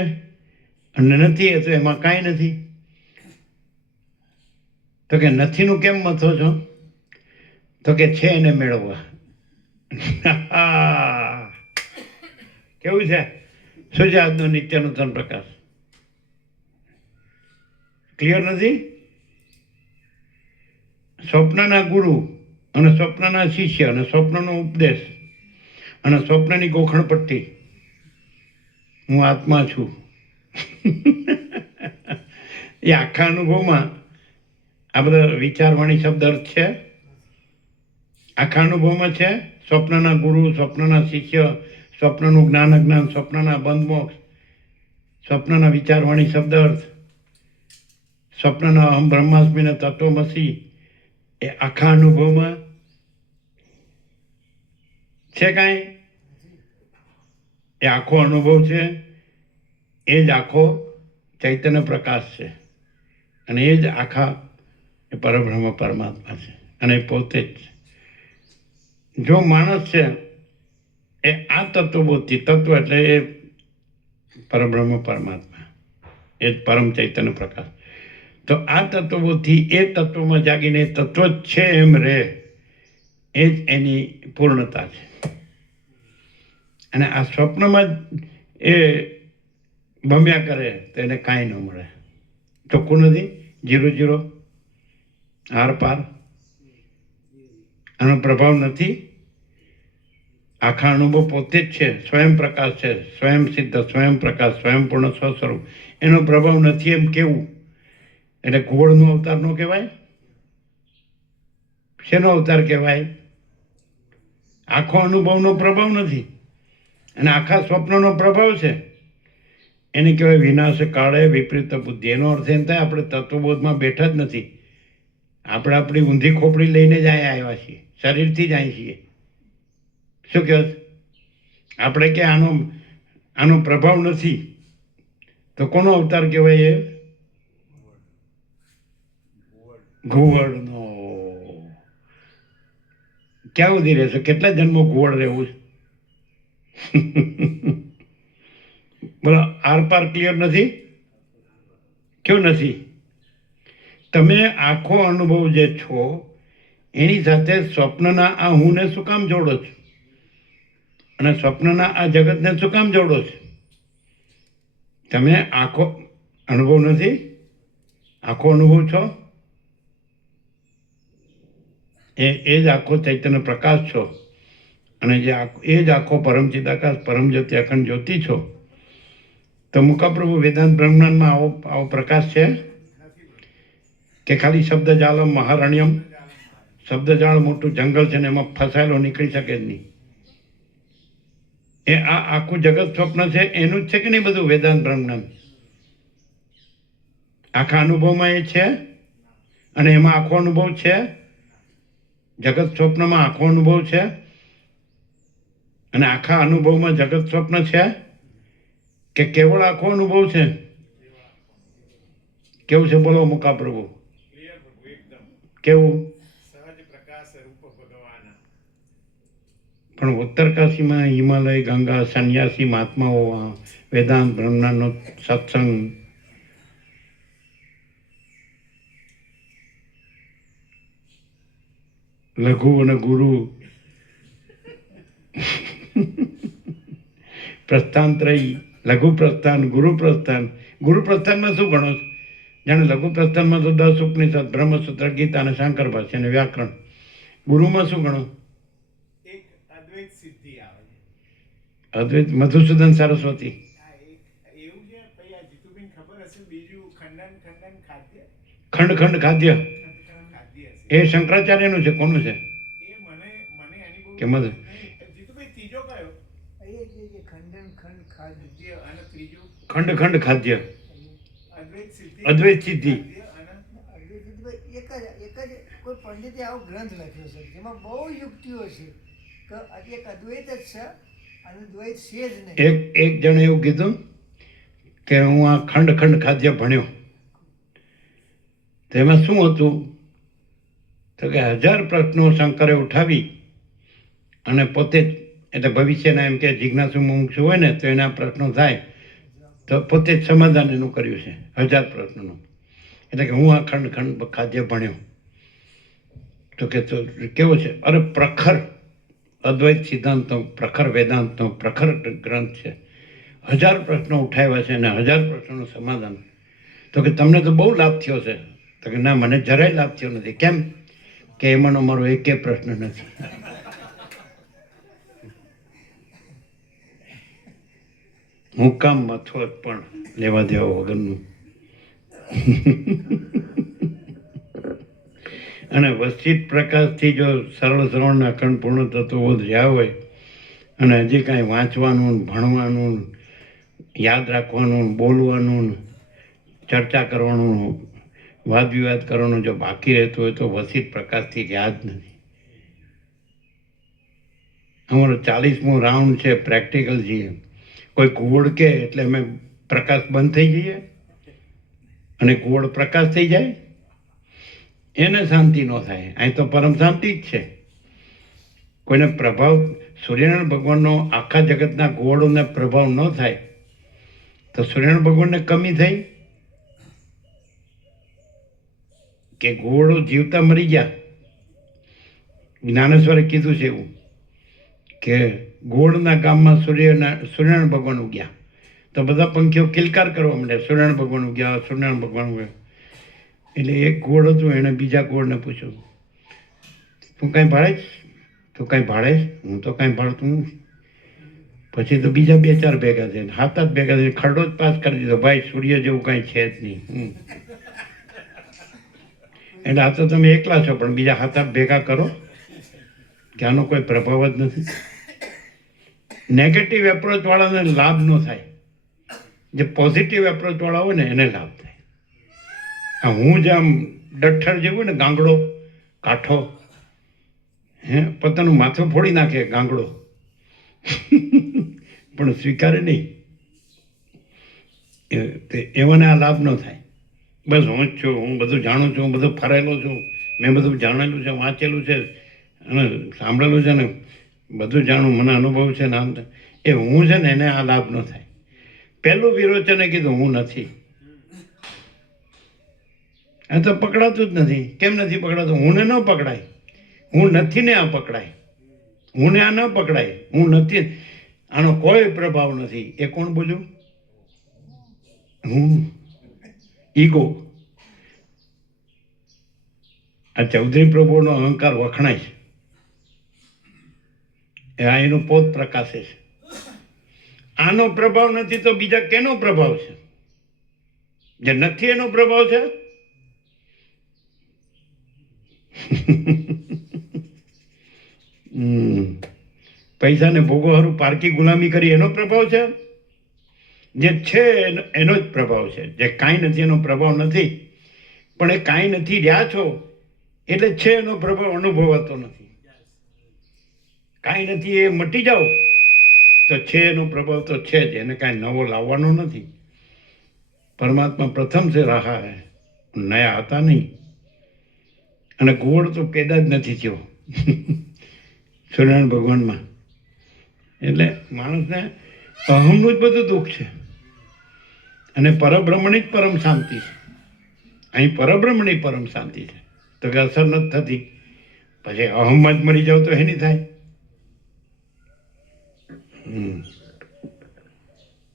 અને નથી એ તો એમાં કાંઈ નથી. તો કે નથીનું કેમ મથો છો? તો કે છે એને મેળવવા. કેવું છે? શું છે આજનો નિત્ય નૂતન પ્રકાશ? ક્લિયર નથી? સ્વપ્નના ગુરુ અને સ્વપ્નના શિષ્ય અને સ્વપ્નનો ઉપદેશ અને સ્વપ્નની ગોખણપટ્ટી, હું આત્મા છું. એ આખા અનુભવમાં આ બધા વિચારવાણી શબ્દ અર્થ છે. આખા અનુભવમાં છે સ્વપ્નના ગુરુ, સ્વપ્નના શિષ્ય, સ્વપ્નનું જ્ઞાન અજ્ઞાન, સ્વપ્નના બંધ મોક્ષ, સ્વપ્નના વિચારવાણી શબ્દ અર્થ, સ્વપ્નના અહમ બ્રહ્માસ્મિને તત્વમસી. એ આખા અનુભવમાં છે કાંઈ? એ આખો અનુભવ છે, એ જ આખો ચૈતન્ય પ્રકાશ છે, અને એ જ આખા એ પરબ્રહ્મ પરમાત્મા છે, અને એ પોતે જ છે. જો માણસ છે એ આ તત્વબોધથી, તત્વ એટલે એ પરબ્રહ્મ પરમાત્મા, એ જ પરમ ચૈતન્ય પ્રકાશ, તો આ તત્વોથી એ તત્વમાં જાગીને એ તત્વ જ છે એમ રહે, એ જ એની પૂર્ણતા છે. અને આ સ્વપ્નમાં જ એ બમ્યા કરે તો એને કાંઈ ન મળે. ચોખ્ખું નથી? 0-0 આર પાર. આનો પ્રભાવ નથી. આખા અનુભવ પોતે જ છે, સ્વયં પ્રકાશ છે, સ્વયં સિદ્ધ, સ્વયં પ્રકાશ, સ્વયં પૂર્ણ સ્વસ્વરૂપ. એનો પ્રભાવ નથી એમ કેવું એટલે ઘોડનો અવતાર નો કહેવાય? શેનો અવતાર કહેવાય? આખો અનુભવનો પ્રભાવ નથી, અને આખા સ્વપ્નનો પ્રભાવ છે. એને કહેવાય વિનાશ કાળે વિપરીત બુદ્ધિ. એનો અર્થ એમ થાય આપણે તત્વબોધમાં બેઠા જ નથી, આપણે આપણી ઊંધી ખોપડી લઈને જ અહીંયા આવ્યા છીએ, શરીરથી જ અહીં છીએ. શું કહે? આપણે કે આનો પ્રભાવ નથી, તો કોનો અવતાર કહેવાય? એ ઘુવડનો. ક્યાં સુધી રહેશે? કેટલા જન્મો ઘુવડ રહેવું છે? બોલો, આર પાર ક્લિયર નથી? કેવું નથી? તમે આખો અનુભવ જે છો એની સાથે સ્વપ્નના આ હુંને શું કામ જોડો છો? અને સ્વપ્નના આ જગતને શું કામ જોડો છો? તમે આખો અનુભવ નથી? આખો અનુભવ છો? એ જ આખો ચૈતન્ય પ્રકાશ છો, અને એ જ આખો પરમ ચિદાકાશ પરમ જ્યોતિ અખંડ જ્યોતિ છો. તો મુકાપ્રભુ વેદાંત બ્રહ્માંડમાં આવો પ્રકાશ છે કે ખાલી શબ્દજાલમ મહારણ્યમ? શબ્દજાળ મોટું જંગલ છે ને એમાં ફસાયેલો નીકળી શકે જ નહીં. એ આ આખું જગત સ્વપ્ન છે એનું જ છે કે નહીં બધું વેદાંત બ્રહ્માંડ? આખા અનુભવમાં એ છે, અને એમાં આખો અનુભવ છે. જગત સ્વપ્નમાં આખો અનુભવ છે, અને આખા અનુભવમાં જગત સ્વપ્ન છે કે કેવળ આખો અનુભવ છે? કેવું છે બોલો મુકાપ્રભુ? કેવું? પણ ઉત્તરકાશીમાં હિમાલય, ગંગા, સંન્યાસી મહાત્માઓ વેદાંત બ્રહ્માંડનો સત્સંગ, લઘુ અને ગુરુ, પ્રસ્થાન ત્રયી, લઘુ પ્રસ્થાન, ગુરુ પ્રસ્થાન. ગુરુ પ્રસ્થાનમાં શું ગણો છો? જાણે લઘુ પ્રસ્થાનમાં તો 10 ઉપનિષદ, બ્રહ્મસૂત્ર, ગીતા અને શંકર ભાષ્ય અને વ્યાકરણ. ગુરુમાં શું ગણો? એક અદ્વૈત સિદ્ધિ આવે છે. અદ્વૈત મધુસૂદન સરસ્વતી. આ એક એવું છે પછી આ જીતુબેન ખબર હશે બીજું ખંડન ખાદ્ય ખંડ ખંડ ખાદ્ય ખંડન ખાદ્ય હશે એ શંકરાચાર્યનું છે. કોનું છે? એ મને એની બહુ કે મધ? નહીં. જીતુભાઈ ત્રીજો કયો અહીંયા જે ખંડન ખંડ ખાદ્ય જે અને ત્રીજું ખંડ ખંડ ખાદ્ય અદ્વૈત સિદ્ધિ અદ્વૈત સિદ્ધિ. ખાદ્ય અને અદ્વૈતભાઈ એક જ કોઈ પંડિતે આવો ગ્રંથ લખ્યો છે જેમાં બહુ યુક્તિઓ છે કે એક અદ્વૈત જ છે અને દ્વૈત છે જ નહીં. એક જણે એવું કીધું કે હું આ ખંડ ખંડ ખાદ્ય ભણ્યો. તેમાં શું હતું તો કે 1000 પ્રશ્નો શંકરે ઉઠાવી અને પોતે જ એટલે ભવિષ્યના એમ કે જિજ્ઞાસુ મુમુક્ષુ હોય ને તો એના પ્રશ્નો થાય તો પોતે જ સમાધાન એનું કર્યું છે 1000 પ્રશ્નોનું. એટલે કે હું આ ખંડ ખંડ ખાદ્ય ભણ્યો. તો કે તો કેવો છે? અરે પ્રખર અદ્વૈત સિદ્ધાંતનો, પ્રખર વેદાંતનો પ્રખર ગ્રંથ છે. 1000 પ્રશ્નો ઉઠાવ્યા છે અને 1000 પ્રશ્નોનું સમાધાન. તો કે તમને તો બહુ લાભ થયો છે. તો કે ના, મને જરાય લાભ થયો નથી. કેમ? કે એમાંનો મારો એકેય પ્રશ્ન નથી. હું કામ મથો પણ લેવા દેવા વગરનું. અને વસ્તિત પ્રકાશથી જો સરળ શ્રવણ અખંડ પૂર્ણ તત્વો રહ્યા હોય અને હજી કાંઈ વાંચવાનું, ભણવાનું, યાદ રાખવાનું, બોલવાનું, ચર્ચા કરવાનું, વાદ વિવાદ કરવાનું જો બાકી રહેતું હોય તો વસિત પ્રકાશથી રહ્યા જ નથી. અમારો 40મો રાઉન્ડ છે, પ્રેક્ટિકલ છીએ. કોઈ કુવડ કે એટલે અમે પ્રકાશ બંધ થઈ જઈએ અને કુવડ પ્રકાશ થઈ જાય? એને શાંતિ ન થાય. અહીં તો પરમ શાંતિ જ છે. કોઈને પ્રભાવ, સૂર્યનારાયણ ભગવાનનો આખા જગતના કુવડોને પ્રભાવ ન થાય તો સૂર્યનારાયણ ભગવાનને કમી થઈ કે કુવડો જીવતા મરી ગયા? જ્ઞાનેશ્વરે કીધું છે એવું કે ગોળના ગામમાં સૂર્યનારાયણ ભગવાન ઉગ્યા તો બધા પંખીઓ કિલકાર કરવા માંડ્યા, સૂર્યનારાયણ ભગવાન ઉગ્યા, સૂર્યનારાયણ ભગવાન ઉગ્યા. એટલે એક ગોળ હતું, એણે બીજા ગોળને પૂછ્યું, તું કાંઈ ભાડે? તું કાંઈ ભાડે? હું તો કાંઈ ભાડતું નથી. પછી તો બીજા 2-4 ભેગા થયા, 7-8 ભેગા થઈને ખરડો જ પાસ કરી દીધો, ભાઈ સૂર્ય જેવું કાંઈ છે જ નહીં. એટલે આ તો તમે એકલા છો, પણ બીજા 7-8 ભેગા કરો કે આનો કોઈ પ્રભાવ જ નથી. નેગેટિવ એપ્રોચ વાળાને લાભ ન થાય, જે પોઝિટિવ એપ્રોચ વાળા હોય ને એને લાભ થાય. હું જ આમ ડઠ્ઠર જેવું ને ગાંગડો કાઠો પોતાનું માથું ફોડી નાખે ગાંગડો પણ સ્વીકારે નહીં. એવાને આ લાભ ન થાય. બસ હું જ છું, હું બધું જાણું છું, હું બધું ફરેલો છું, મેં બધું જાણેલું છે, વાંચેલું છે અને સાંભળેલું છે ને બધું જાણું, મને અનુભવ છે ને આમ. એ હું છે ને એને આ લાભ ન થાય. પહેલું વિરોચને કીધું હું નથી. આ તો પકડાતું જ નથી. કેમ નથી પકડાતું? હું ને ન પકડાય, હું નથી ને આ પકડાય, હું ને આ ન પકડાય, હું નથી, આનો કોઈ પ્રભાવ નથી. એ કોણ બોલ્યું? હું. ઈગો. આ ચૌધરી પ્રભુનો અહંકાર વખણાય છે. આ એનું પોત પ્રકાશે છે. આનો પ્રભાવ નથી તો બીજા કેનો પ્રભાવ છે? જે નથી એનો પ્રભાવ છે. પૈસાને ભોગો હારું પારકી ગુલામી કરી એનો પ્રભાવ છે. જે છે એનો જ પ્રભાવ છે. જે કાંઈ નથી એનો પ્રભાવ નથી. પણ એ કાંઈ નથી રહ્યા છો એટલે છે એનો પ્રભાવ અનુભવાતો નથી. કાંઈ નથી એ મટી જાઓ તો છે એનો પ્રભાવ તો છે જ. એને કાંઈ નવો લાવવાનો નથી. પરમાત્મા પ્રથમ છે રહા હૈ, નયા હતા નહીં. અને ગોળ તો પેદા જ નથી થયો સૂર્યનારાયણ ભગવાનમાં. એટલે માણસને અહમનું જ બધું દુઃખ છે અને પરબ્રહ્મની જ પરમ શાંતિ છે. અહીં પરબ્રહ્મની પરમ શાંતિ છે. તો કે અસર નથી થતી. પછી અહમમાં જ મરી જાવ તો એની થાય.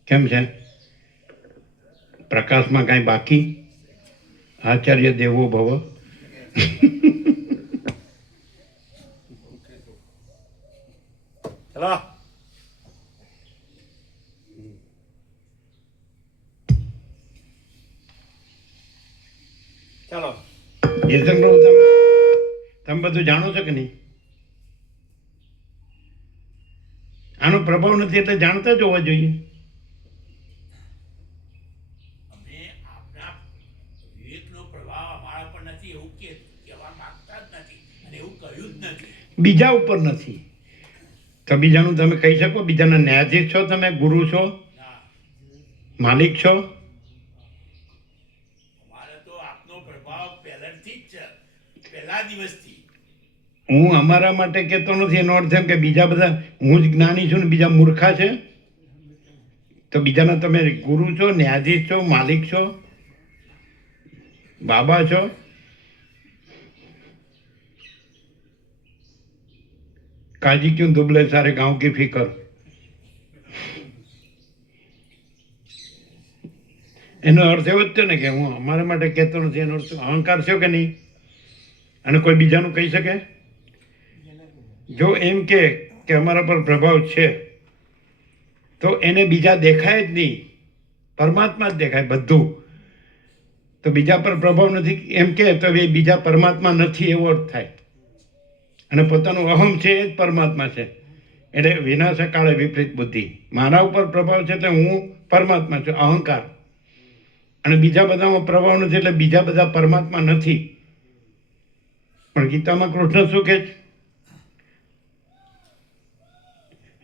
કેમ છે? પ્રકાશમાં કાંઈ બાકી આચાર્ય દેવો ભવ. ચલો ચાલો જયશંકર પ્રભુ, તમે બધું જાણો છો કે નહીં? આનો પ્રભાવ નથી એટલે જાણતા જ હોવા જોઈએ. અમે આપણા વિવેકનો પ્રભાવ અમારા પર નથી એવું કહેવા માંગતા જ નથી અને એવું કહ્યું જ નથી. બીજા ઉપર નથી તો બીજાનું તમે કહી શકો? બીજાના ન્યાયાધીશ છો તમે? ગુરુ છો? ના, માલિક છો? અમારે તો આપનો પ્રભાવ પહેલાથી જ છે, પહેલા દિવસથી. હું અમારા માટે કહેતો નથી. એનો અર્થ એમ કે બીજા બધા, હું જ જ્ઞાની છું ને બીજા મૂર્ખા છે? તો બીજાના તમે ગુરુ છો, ન્યાયાધીશ છો, માલિક છો, બાબા છો? કાજી ક્यों दुबले सारे गांव की फिकर. એનો અર્થ એવો જ છે ને કે હું અમારા માટે કહેતો નથી. એનો અર્થ અહંકાર છે કે નહીં? અને કોઈ બીજાનું કહી શકે? જો એમ કે અમારા પર પ્રભાવ છે તો એને બીજા દેખાય જ નહીં, પરમાત્મા જ દેખાય બધું. તો બીજા પર પ્રભાવ નથી એમ કે તો એ બીજા પરમાત્મા નથી એવો અર્થ થાય. અને પોતાનું અહમ છે એ જ પરમાત્મા છે. એટલે વિનાશકાળે વિપરીત બુદ્ધિ. મારા ઉપર પ્રભાવ છે એટલે હું પરમાત્મા છું, અહંકાર. અને બીજા બધામાં પ્રભાવ નથી એટલે બીજા બધા પરમાત્મા નથી. પણ ગીતામાં કૃષ્ણ શું કહે છે?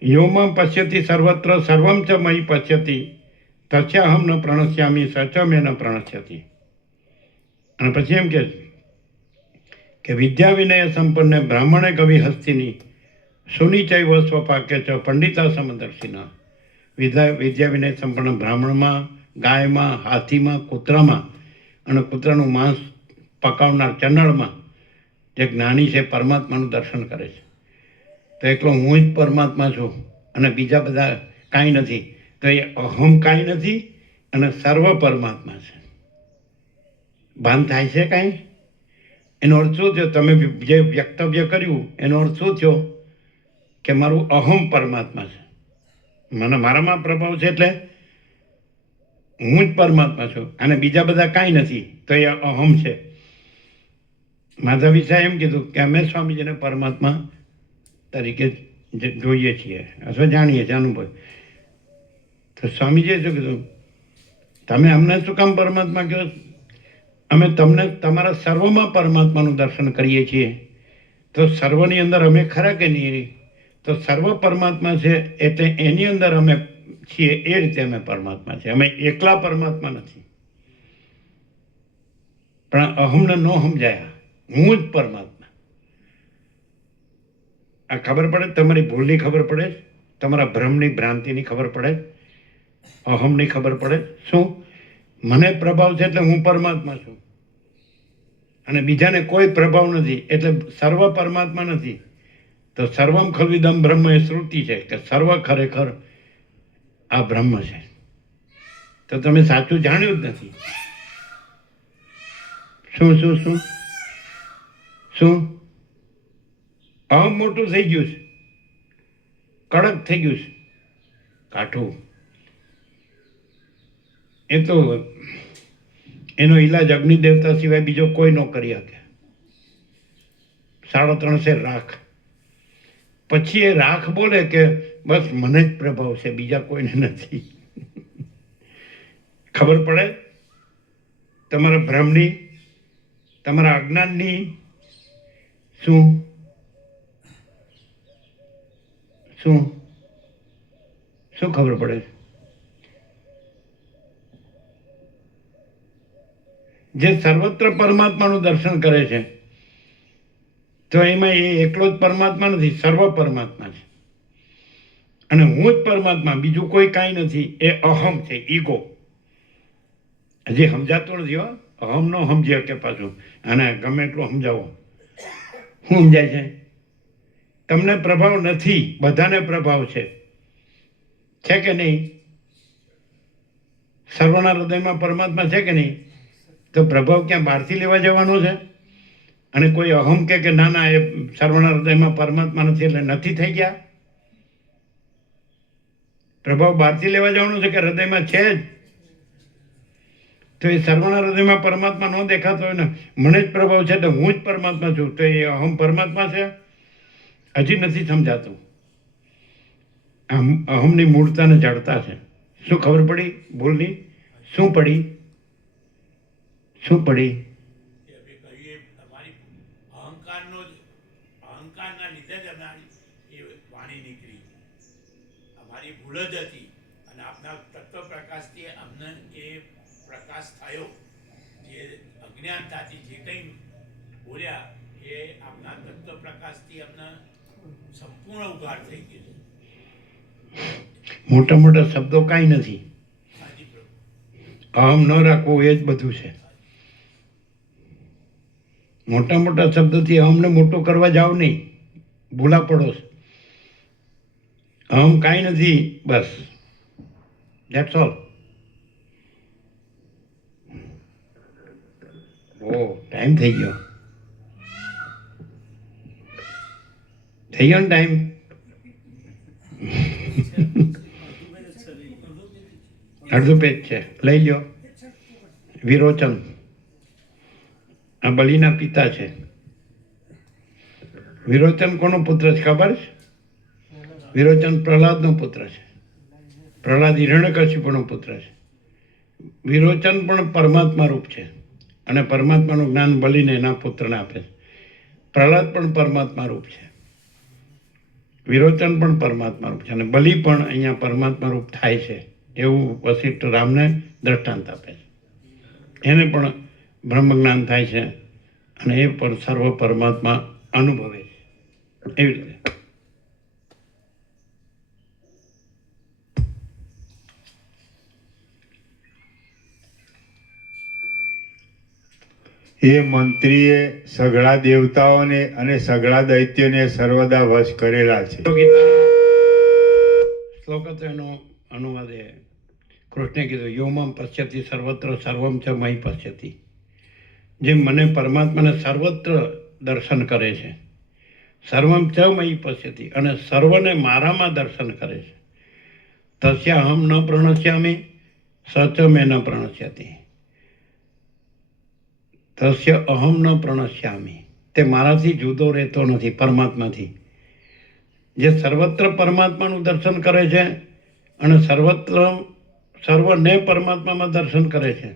યોમાં પશ્યતિ સર્વત્ર સર્વમ ચ મયી પશ્યતિ તસ્યાહમ ન પ્રણશ્યામી સચ મે ન પ્રણશ્યતિ. અને પછી એમ કે વિદ્યા વિનય સંપન્ન બ્રાહ્મણે કવિ હસ્તિની સુનિચૈવ સ્વપાક્ય ચ પંડિતા સમદર્શિના. વિદ્યા વિનય સંપન્ન બ્રાહ્મણમાં, ગાયમાં, હાથીમાં, કૂતરામાં અને કૂતરાનું માંસ પકાવનાર ચંડાળમાં જે જ્ઞાની છે પરમાત્માનું દર્શન કરે છે. તો એકલો હું જ પરમાત્મા છું અને બીજા બધા કાંઈ નથી. તો એ અહમ કાંઈ નથી અને સર્વ પરમાત્મા છે. ભાન થાય છે કાંઈ? એનો અર્થ શું થયો? તમે જે વક્તવ્ય કર્યું એનો અર્થ શું થયો? કે મારું અહમ પરમાત્મા છે, મને મારામાં પ્રભાવ છે એટલે હું જ પરમાત્મા છું અને બીજા બધા કાંઈ નથી. તો એ અહમ છે. માધવી સાહેબ એમ કીધું કે અમે સ્વામીજીને પરમાત્મા તરીકે જોઈએ છીએ અથવા જાણીએ છીએ, અનુભવ. તો સ્વામીજીએ શું કીધું? તમે અમને શું કામ પરમાત્મા કહો? અમે તમને તમારા સર્વમાં પરમાત્માનું દર્શન કરીએ છીએ. તો સર્વની અંદર અમે ખરા કે નહીં? તો સર્વ પરમાત્મા છે એટલે એની અંદર અમે છીએ, એ રીતે અમે પરમાત્મા છે. અમે એકલા પરમાત્મા નથી. પણ અહમને ન સમજાયા, હું જ પરમાત્મા. આ ખબર પડે? તમારી ભૂલની ખબર પડે, તમારા ભ્રમની ભ્રાંતિની ખબર પડે, અહમની ખબર પડે. શું? મને પ્રભાવ છે એટલે હું પરમાત્મા છું અને બીજાને કોઈ પ્રભાવ નથી એટલે સર્વ પરમાત્મા નથી. તો સર્વમ ખલ્વિદમ બ્રહ્મ એ શ્રુતિ છે કે સર્વ ખરેખર આ બ્રહ્મ છે. તો તમે સાચું જાણ્યું જ નથી. શું શું શું શું અહમ મોટું થઈ ગયું છે, કડક થઈ ગયું છે, કાઠું. એ તો એનો ઈલાજ અગ્નિ દેવતા સિવાય બીજો કોઈ ન કરી શકે. 3.5 સેર રાખ. પછી એ રાખ બોલે કે બસ મને જ પ્રભાવ છે, બીજા કોઈને નથી. ખબર પડે તમારા ભ્રમની, તમારા અજ્ઞાનની? શું શું શું ખબર પડે? જે સર્વત્ર પરમાત્માનું દર્શન કરે છે તો એમાં એ એકલો જ પરમાત્મા નથી, સર્વ પરમાત્મા છે. અને હું જ પરમાત્મા, બીજું કોઈ કાંઈ નથી. એ અહમ છે, ઈગો. હજી સમજાતું નથી હો. અહમ નો સમજી શકે પાછું. અને ગમે એટલું સમજાવો. શું સમજાય છે? તમને પ્રભાવ નથી, બધાને પ્રભાવ છે કે નહીં? સર્વના હૃદયમાં પરમાત્મા છે કે નહીં? તો પ્રભાવ ક્યાં બહારથી લેવા જવાનો છે? અને કોઈ અહમ કે ના ના એ સર્વના હૃદયમાં પરમાત્મા નથી એટલે નથી થઈ ગયા? પ્રભાવ બહારથી લેવા જવાનો છે કે હૃદયમાં છે જ? તો એ સર્વના હૃદયમાં પરમાત્મા ન દેખાતો હોય ને, મને જ પ્રભાવ છે તો હું જ પરમાત્મા છું, તો એ અહમ પરમાત્મા છે? હજી નથી સમજાતું. અહમની મૂળતાને જડતા છે. શું ખબર પડી ભૂલની? શું પડી? શું પડી? કે અમે કહીએ અમારી અહંકારના લીધે જ અમારી એ વાણી નીકળી, અમારી ભૂલ જ હતી. અને આપના તત્વ પ્રકાશથી અમને એ પ્રકાશ થયો. જે અજ્ઞાનતાથી જે કંઈ બોલ્યા એ આપના તત્વ પ્રકાશથી અમને સંપૂર્ણ ઉઘાડ થઈ ગયો છે. મોટા મોટા શબ્દો કાંઈ નથી. હાજી પ્રભુ. અહમ ન રાખવું એ જ બધું છે. મોટા મોટા શબ્દોથી અહમને મોટો કરવા જાઓ નહીં, ભૂલા પડો. અહમ કાંઈ નથી, બસ ધેટ્સ ઓલ. ઓ ટાઈમ થઈ ગયો. થઈ ગયો ને ટાઈમ? અડધું પેજ છે, લઈ લો. વિરોચન આ બલિના પિતા છે. વિરોચન કોનો પુત્ર છે ખબર છે? વિરોચન પ્રહલાદનો પુત્ર છે. પ્રહલાદ હિરણ્યકશિપુનો પુત્ર છે. વિરોચન પણ પરમાત્મા રૂપ છે અને પરમાત્માનું જ્ઞાન બલિને એના પુત્રને આપે છે. પ્રહલાદ પણ પરમાત્મા રૂપ છે, વિરોચન પણ પરમાત્મા રૂપ છે અને બલિ પણ અહીંયા પરમાત્મા રૂપ થાય છે એવું વશિષ્ઠ રામને દ્રષ્ટાંત આપે છે. એને પણ બ્રહ્મ જ્ઞાન થાય છે અને એ પણ સર્વ પરમાત્મા અનુભવે છે. એવી રીતે એ મંત્રીએ સઘળા દેવતાઓને અને સઘળા દૈત્યોને સર્વદા વશ કરેલા છે. શ્લોક હતો એનો અનુવાદ એ કૃષ્ણે કીધું, યોમમ પશ્યતિ સર્વત્ર સર્વમ ચ મયી પશ્યતિ. જે મને પરમાત્માને સર્વત્ર દર્શન કરે છે, સર્વમ ચ મયી પશ્યતિ, અને સર્વને મારામાં દર્શન કરે છે. તસ્ય અહમ ન પ્રણશ્યામી સ ચ મે ન પ્રણશ્યતિ. તસ્ય અહમ ન પ્રણશ્યામી, તે મારાથી જુદો રહેતો નથી, પરમાત્માથી. જે સર્વત્ર પરમાત્માનું દર્શન કરે છે અને સર્વને પરમાત્મામાં દર્શન કરે છે,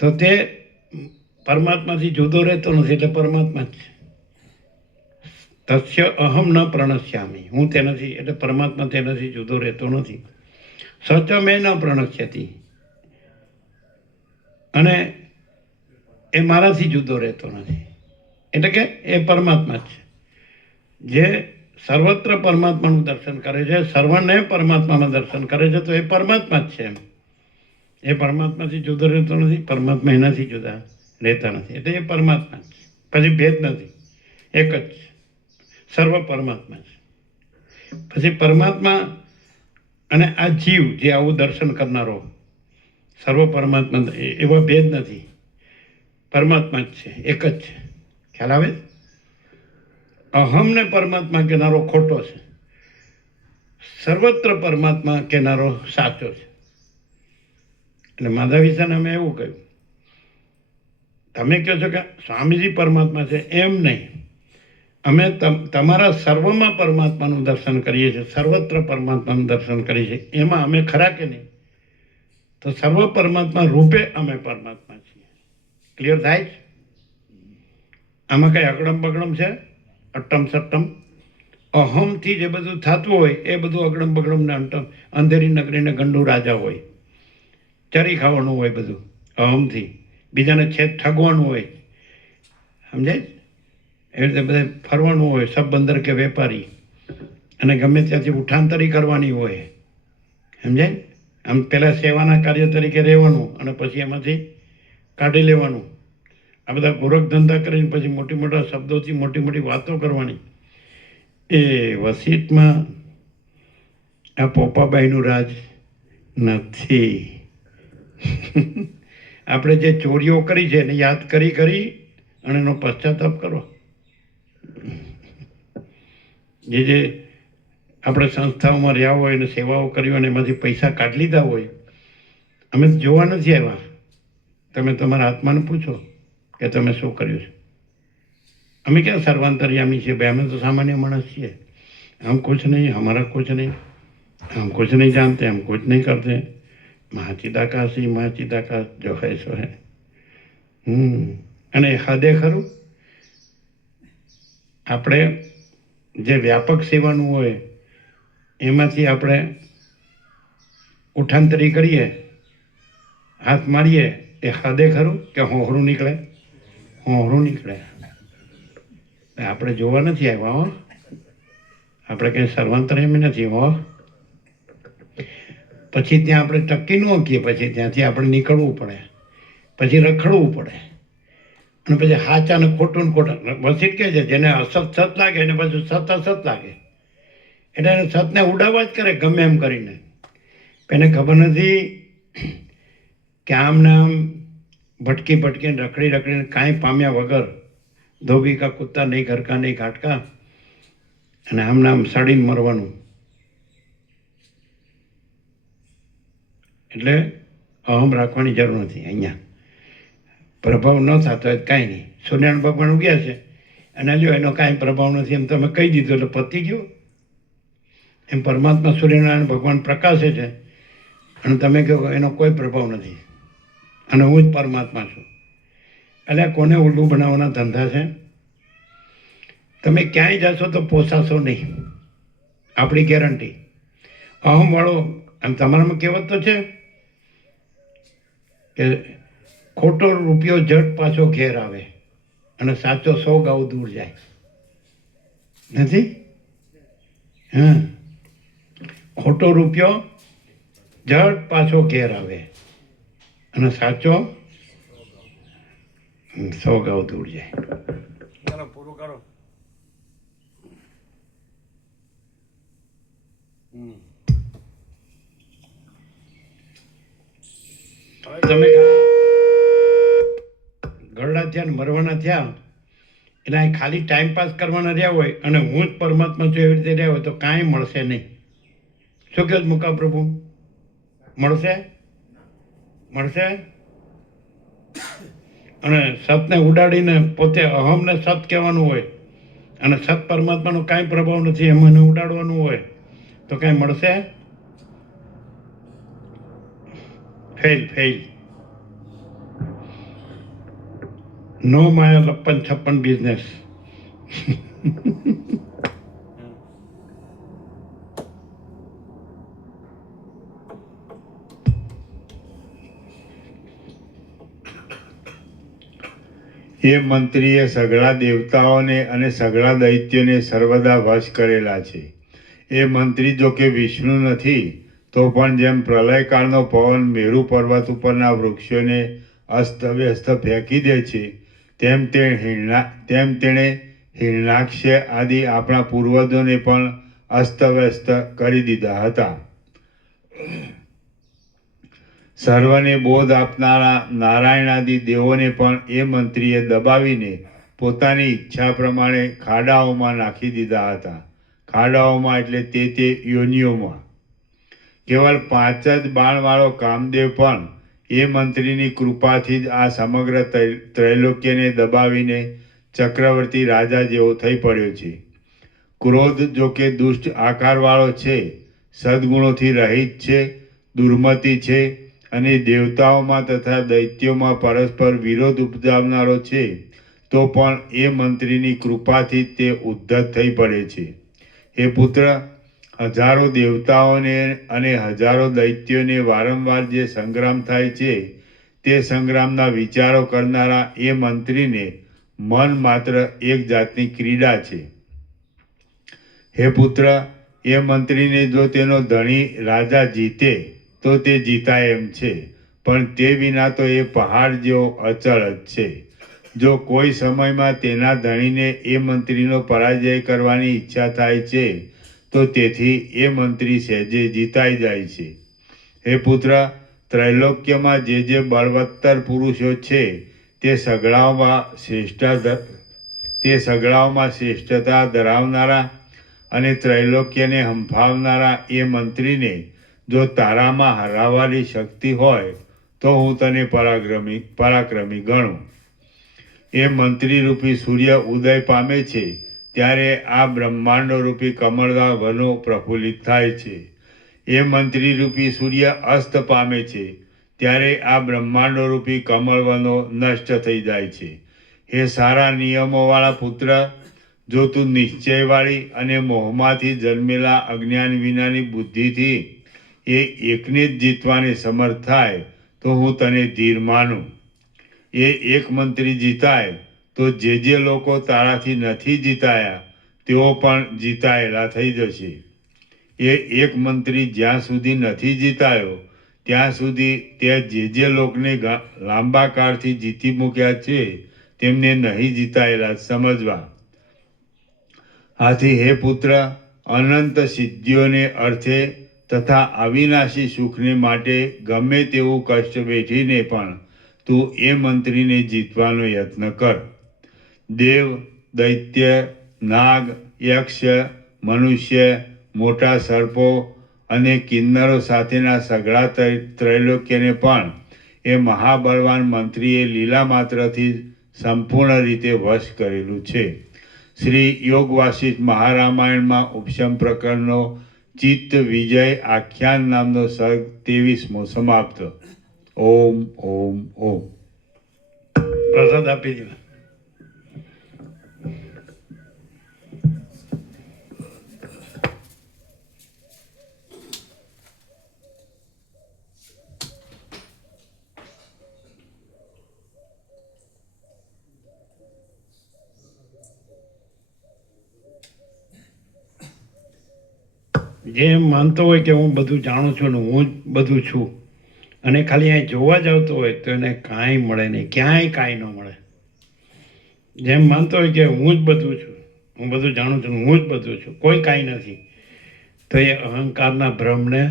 તો તે પરમાત્માથી જુદો રહેતો નથી, એટલે પરમાત્મા જ છે. તસ્ય અહમ ન પ્રણશ્યામી, હું તેનાથી એટલે પરમાત્મા તેનાથી જુદો રહેતો નથી. સચ મેં ન પ્રણશ્યતિ, અને એ મારાથી જુદો રહેતો નથી, એટલે કે એ પરમાત્મા જ છે. જે સર્વત્ર પરમાત્માનું દર્શન કરે છે, સર્વને પરમાત્મામાં દર્શન કરે છે, તો એ પરમાત્મા જ છે. એ પરમાત્માથી જુદો રહેતો નથી, પરમાત્મા એનાથી જુદા રહેતા નથી, એટલે એ પરમાત્મા જ છે. પછી ભેદ નથી, એક જ છે, સર્વ પરમાત્મા છે. પછી પરમાત્મા અને આ જીવ જે આવું દર્શન કરનારો સર્વ પરમાત્મા, એવા ભેદ નથી, પરમાત્મા જ છે, એક જ છે. ખ્યાલ આવે? અહમને પરમાત્મા કહેનારો ખોટો છે, સર્વત્ર પરમાત્મા કહેનારો સાચો છે. એટલે માધવીસાને અમે એવું કહ્યું, તમે કહો છો કે સ્વામીજી પરમાત્મા છે, એમ નહીં. અમે તમારા સર્વમાં પરમાત્માનું દર્શન કરીએ છીએ, સર્વત્ર પરમાત્માનું દર્શન કરીએ છીએ, એમાં અમે ખરા કે નહીં? તો સર્વ પરમાત્મા રૂપે અમે પરમાત્મા છીએ. ક્લિયર થાય છે? આમાં કઈ અકડમ બગડમ છે? અટ્ટમ સટ્ટમ અહમથી જે બધું થતું હોય એ બધું અગડમ બગડમ ને અંટમ, અંધેરી નગરીને ગંડુ રાજા હોય, ચરી ખાવાનું હોય બધું અહમથી, બીજાને છેદ ઠગવાનું હોય, સમજાય? એવી રીતે બધે ફરવાનું હોય, સબ બંદર કે વેપારી, અને ગમે ત્યાંથી ઉઠાંતરી કરવાની હોય, સમજાય? આમ પહેલાં સેવાના કાર્ય તરીકે રહેવાનું અને પછી એમાંથી કાઢી લેવાનું. આ બધા ગોરખ ધંધા કરીને પછી મોટી મોટા શબ્દોથી મોટી મોટી વાતો કરવાની. એ વસીતમાં આ પોપાબાઈનું રાજ નથી. આપણે જે ચોરીઓ કરી છે એને યાદ કરી અને એનો પશ્ચાતાપ કરો. જે આપણે સંસ્થાઓમાં રહ્યા હોય અને સેવાઓ કરી હોય અને એમાંથી પૈસા કાઢી લીધા હોય, અમે જોવા નથી આવ્યા. તમે તમારા આત્માને પૂછો કે તમે શું કર્યું છે. અમે ક્યાં સર્વાંતર્યામી છીએ ભાઈ, અમે તો સામાન્ય માણસ છીએ. हम कुछ नहीं, हमारा कुछ नहीं, हम कुछ नहीं जानते, हम कुछ नहीं करते. મહાચિદાકાશી મહાચિદાકાશ જો હૈ સો હૈ. અને હદે ખરું આપણે જે વ્યાપક સેવાનું હોય એમાંથી આપણે ઉઠાંતરી કરીએ, હાથ મારીએ, એ હદે ખરું કે હોહરું નીકળે? હોહરું નીકળે. આપણે જોવા નથી આવ્યા હો, આપણે કંઈ સર્વાંતર્યામી નથી હો. પછી ત્યાં આપણે ટકી ન શકીએ, પછી ત્યાંથી આપણે નીકળવું પડે, પછી રખડવું પડે, અને પછી સાચા ને ખોટું ને ખોટા. વસીટ કહે છે જેને અસત સત લાગે એને પછી સત અસત લાગે, એટલે એને સતને ઉડાવવા જ કરે ગમે એમ કરીને. એને ખબર નથી કે આમ ને આમ ભટકીને રખડીને કાંઈ પામ્યા વગર ધોબી કા કુત્તા નહીં, ઘર કા નહીં, ઘાટ કા, અને આમને આમ સડીને મરવાનું. એટલે અહમ રાખવાની જરૂર નથી. અહીંયા પ્રભાવ ન થતો હોય કાંઈ નહીં. સૂર્યનારાયણ ભગવાન ઉગ્યા છે અને લ્યો એનો કાંઈ પ્રભાવ નથી એમ તમે કહી દીધું એટલે પતી ગયું. એમ પરમાત્મા સૂર્યનારાયણ ભગવાન પ્રકાશે છે અને તમે કહો એનો કોઈ પ્રભાવ નથી અને હું જ પરમાત્મા છું. એટલે કોને ઉલ્લું બનાવવાના ધંધા છે. તમે ક્યાંય જશો તો પોસાશો નહીં, આપણી ગેરંટી. અહમવાળો આમ તમારામાં કહેવત તો છે કે ખોટો રૂપિયો જટ પાછો ઘેર આવે અને સાચો 100 ગાઉ દૂર જાય. નથી? હા, ખોટો રૂપિયો જટ પાછો ઘેર આવે અને સાચો 100 ગાઉ દૂર જાય. ચાલો પૂરું કરો. તમે ગરડા થયા ને મરવાના થયા એટલે અહીં ખાલી ટાઈમ પાસ કરવાના રહ્યા હોય અને હું જ પરમાત્મા છું એવી રીતે રહ્યા હોય તો કાંઈ મળશે નહીં. શું કહો મુકા પ્રભુ? મળશે? મળશે? અને સતને ઉડાડીને પોતે અહમને સત કહેવાનું હોય અને સત પરમાત્માનો કાંઈ પ્રભાવ નથી એમ એને ઉડાડવાનું હોય તો કાંઈ મળશે? ફેલ. નો માયા લપ્પન છપ્પન બિઝનેસ. એ મંત્રીએ સઘળા દેવતાઓને અને સઘળા દૈત્યોને સર્વદા વશ કરેલા છે. એ મંત્રી જો કે વિષ્ણુ નથી તો પણ જેમ પ્રલયકાળનો પવન મેરુ પર્વત ઉપરના વૃક્ષોને અસ્તવ્યસ્ત ફેંકી દે છે તેમ તેણે હિરણાક્ષ આદિ આપણા પૂર્વજોને પણ અસ્તવ્યસ્ત કરી દીધા હતા. સર્વને બોધ આપનારા નારાયણાદિ દેવોને પણ એ મંત્રીએ દબાવીને પોતાની ઈચ્છા પ્રમાણે ખાડાઓમાં નાખી દીધા હતા. ખાડાઓમાં એટલે તે યોનિઓમાં. કેવળ 5 જ બાણવાળો કામદેવ પણ એ મંત્રીની કૃપાથી જ આ સમગ્ર ત્રૈલોક્યને દબાવીને ચક્રવર્તી રાજા જેવો થઈ પડ્યો છે. ક્રોધ જો કે દુષ્ટ આકારવાળો છે, સદગુણોથી રહિત છે, દુર્મતિ છે અને દેવતાઓમાં તથા દૈત્યોમાં પરસ્પર વિરોધ ઉપજાવનારો છે, તો પણ એ મંત્રીની કૃપાથી તે ઉદ્ધત થઈ પડે છે. હે પુત્ર, હજારો દેવતાઓને અને હજારો દૈત્યોને વારંવાર જે સંગ્રામ થાય છે તે સંગ્રામના વિચારો કરનારા એ મંત્રીને મન માત્ર એક જાતની ક્રીડા છે. હે પુત્ર, એ મંત્રીને જો તેનો ધણી રાજા જીતે તો તે જીતાય એમ છે, પણ તે વિના તો એ પહાડ જેવો અચળ જ છે. જો કોઈ સમયમાં તેના ધણીને એ મંત્રીનો પરાજય કરવાની ઈચ્છા થાય છે તો તેથી એ મંત્રી સહેજે જીતાઈ જાય છે. હે પુત્ર, ત્રૈલોક્યમાં જે બળવત્તર પુરુષો છે તે સગડાઓમાં શ્રેષ્ઠતા ધરાવનારા અને ત્રૈલોક્યને હંફાવનારા એ મંત્રીને જો તારામાં હરાવવાની શક્તિ હોય તો હું તને પરાક્રમી ગણું. એ મંત્રીરૂપી સૂર્ય ઉદય પામે છે ત્યારે આ બ્રહ્માંડરૂપી કમળના વનો પ્રફુલ્લિત થાય છે. એ મંત્રીરૂપી સૂર્ય અસ્ત પામે છે ત્યારે આ બ્રહ્માંડરૂપી કમળવનો નષ્ટ થઈ જાય છે. હે સારા નિયમોવાળા પુત્ર, જો તું નિશ્ચયવાળી અને મોહમાંથી જન્મેલા અજ્ઞાન વિનાની બુદ્ધિથી એ એકને જ જીતવાને સમર્થ થાય તો હું તને ધીર માનું. એ એક મંત્રી જીતાય તો જે લોકો તારાથી નથી જીતાયા તેઓ પણ જીતાયેલા થઈ જશે. એ એક મંત્રી જ્યાં સુધી નથી જીતાયો ત્યાં સુધી તે જે લોકને લાંબા કાળથી જીતી મૂક્યા છે તેમને નહીં જીતાયેલા સમજવા. આથી હે પુત્ર, અનંત સિદ્ધિઓને અર્થે તથા અવિનાશી સુખને માટે ગમે તેવું કષ્ટ વેઠીને પણ તું એ મંત્રીને જીતવાનો યત્ન કર. દેવ, દૈત્ય, નાગ, યક્ષ, મનુષ્ય, મોટા સર્પો અને કિન્નરો સાથેના સઘળા ત્રૈલોક્યને પણ એ મહાબળવાન મંત્રીએ લીલા માત્રથી સંપૂર્ણ રીતે વશ કરેલું છે. શ્રી યોગ વાસિષ્ઠ મહારામાયણમાં ઉપશમ પ્રકરણનો ચિત્ત વિજય આખ્યાન નામનો સર્ગ 23મો સમાપ્ત. ઓમ ઓમ ઓમ. પ્રસાદ આપી દો. જે માનતો હોય કે હું બધું જાણું છું ને હું જ બધું છું અને ખાલી અહીં જોવા જ આવતો હોય તો એને કાંઈ મળે નહીં, ક્યાંય કાંઈ ન મળે. જેમ માનતો હોય કે હું જ બધું છું, હું બધું જાણું છું, હું જ બધું છું, કોઈ કાંઈ નથી, તો એ અહંકારના ભ્રમને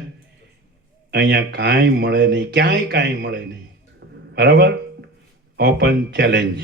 અહીંયા કાંઈ મળે નહીં, ક્યાંય કાંઈ મળે નહીં. બરાબર? Open challenge.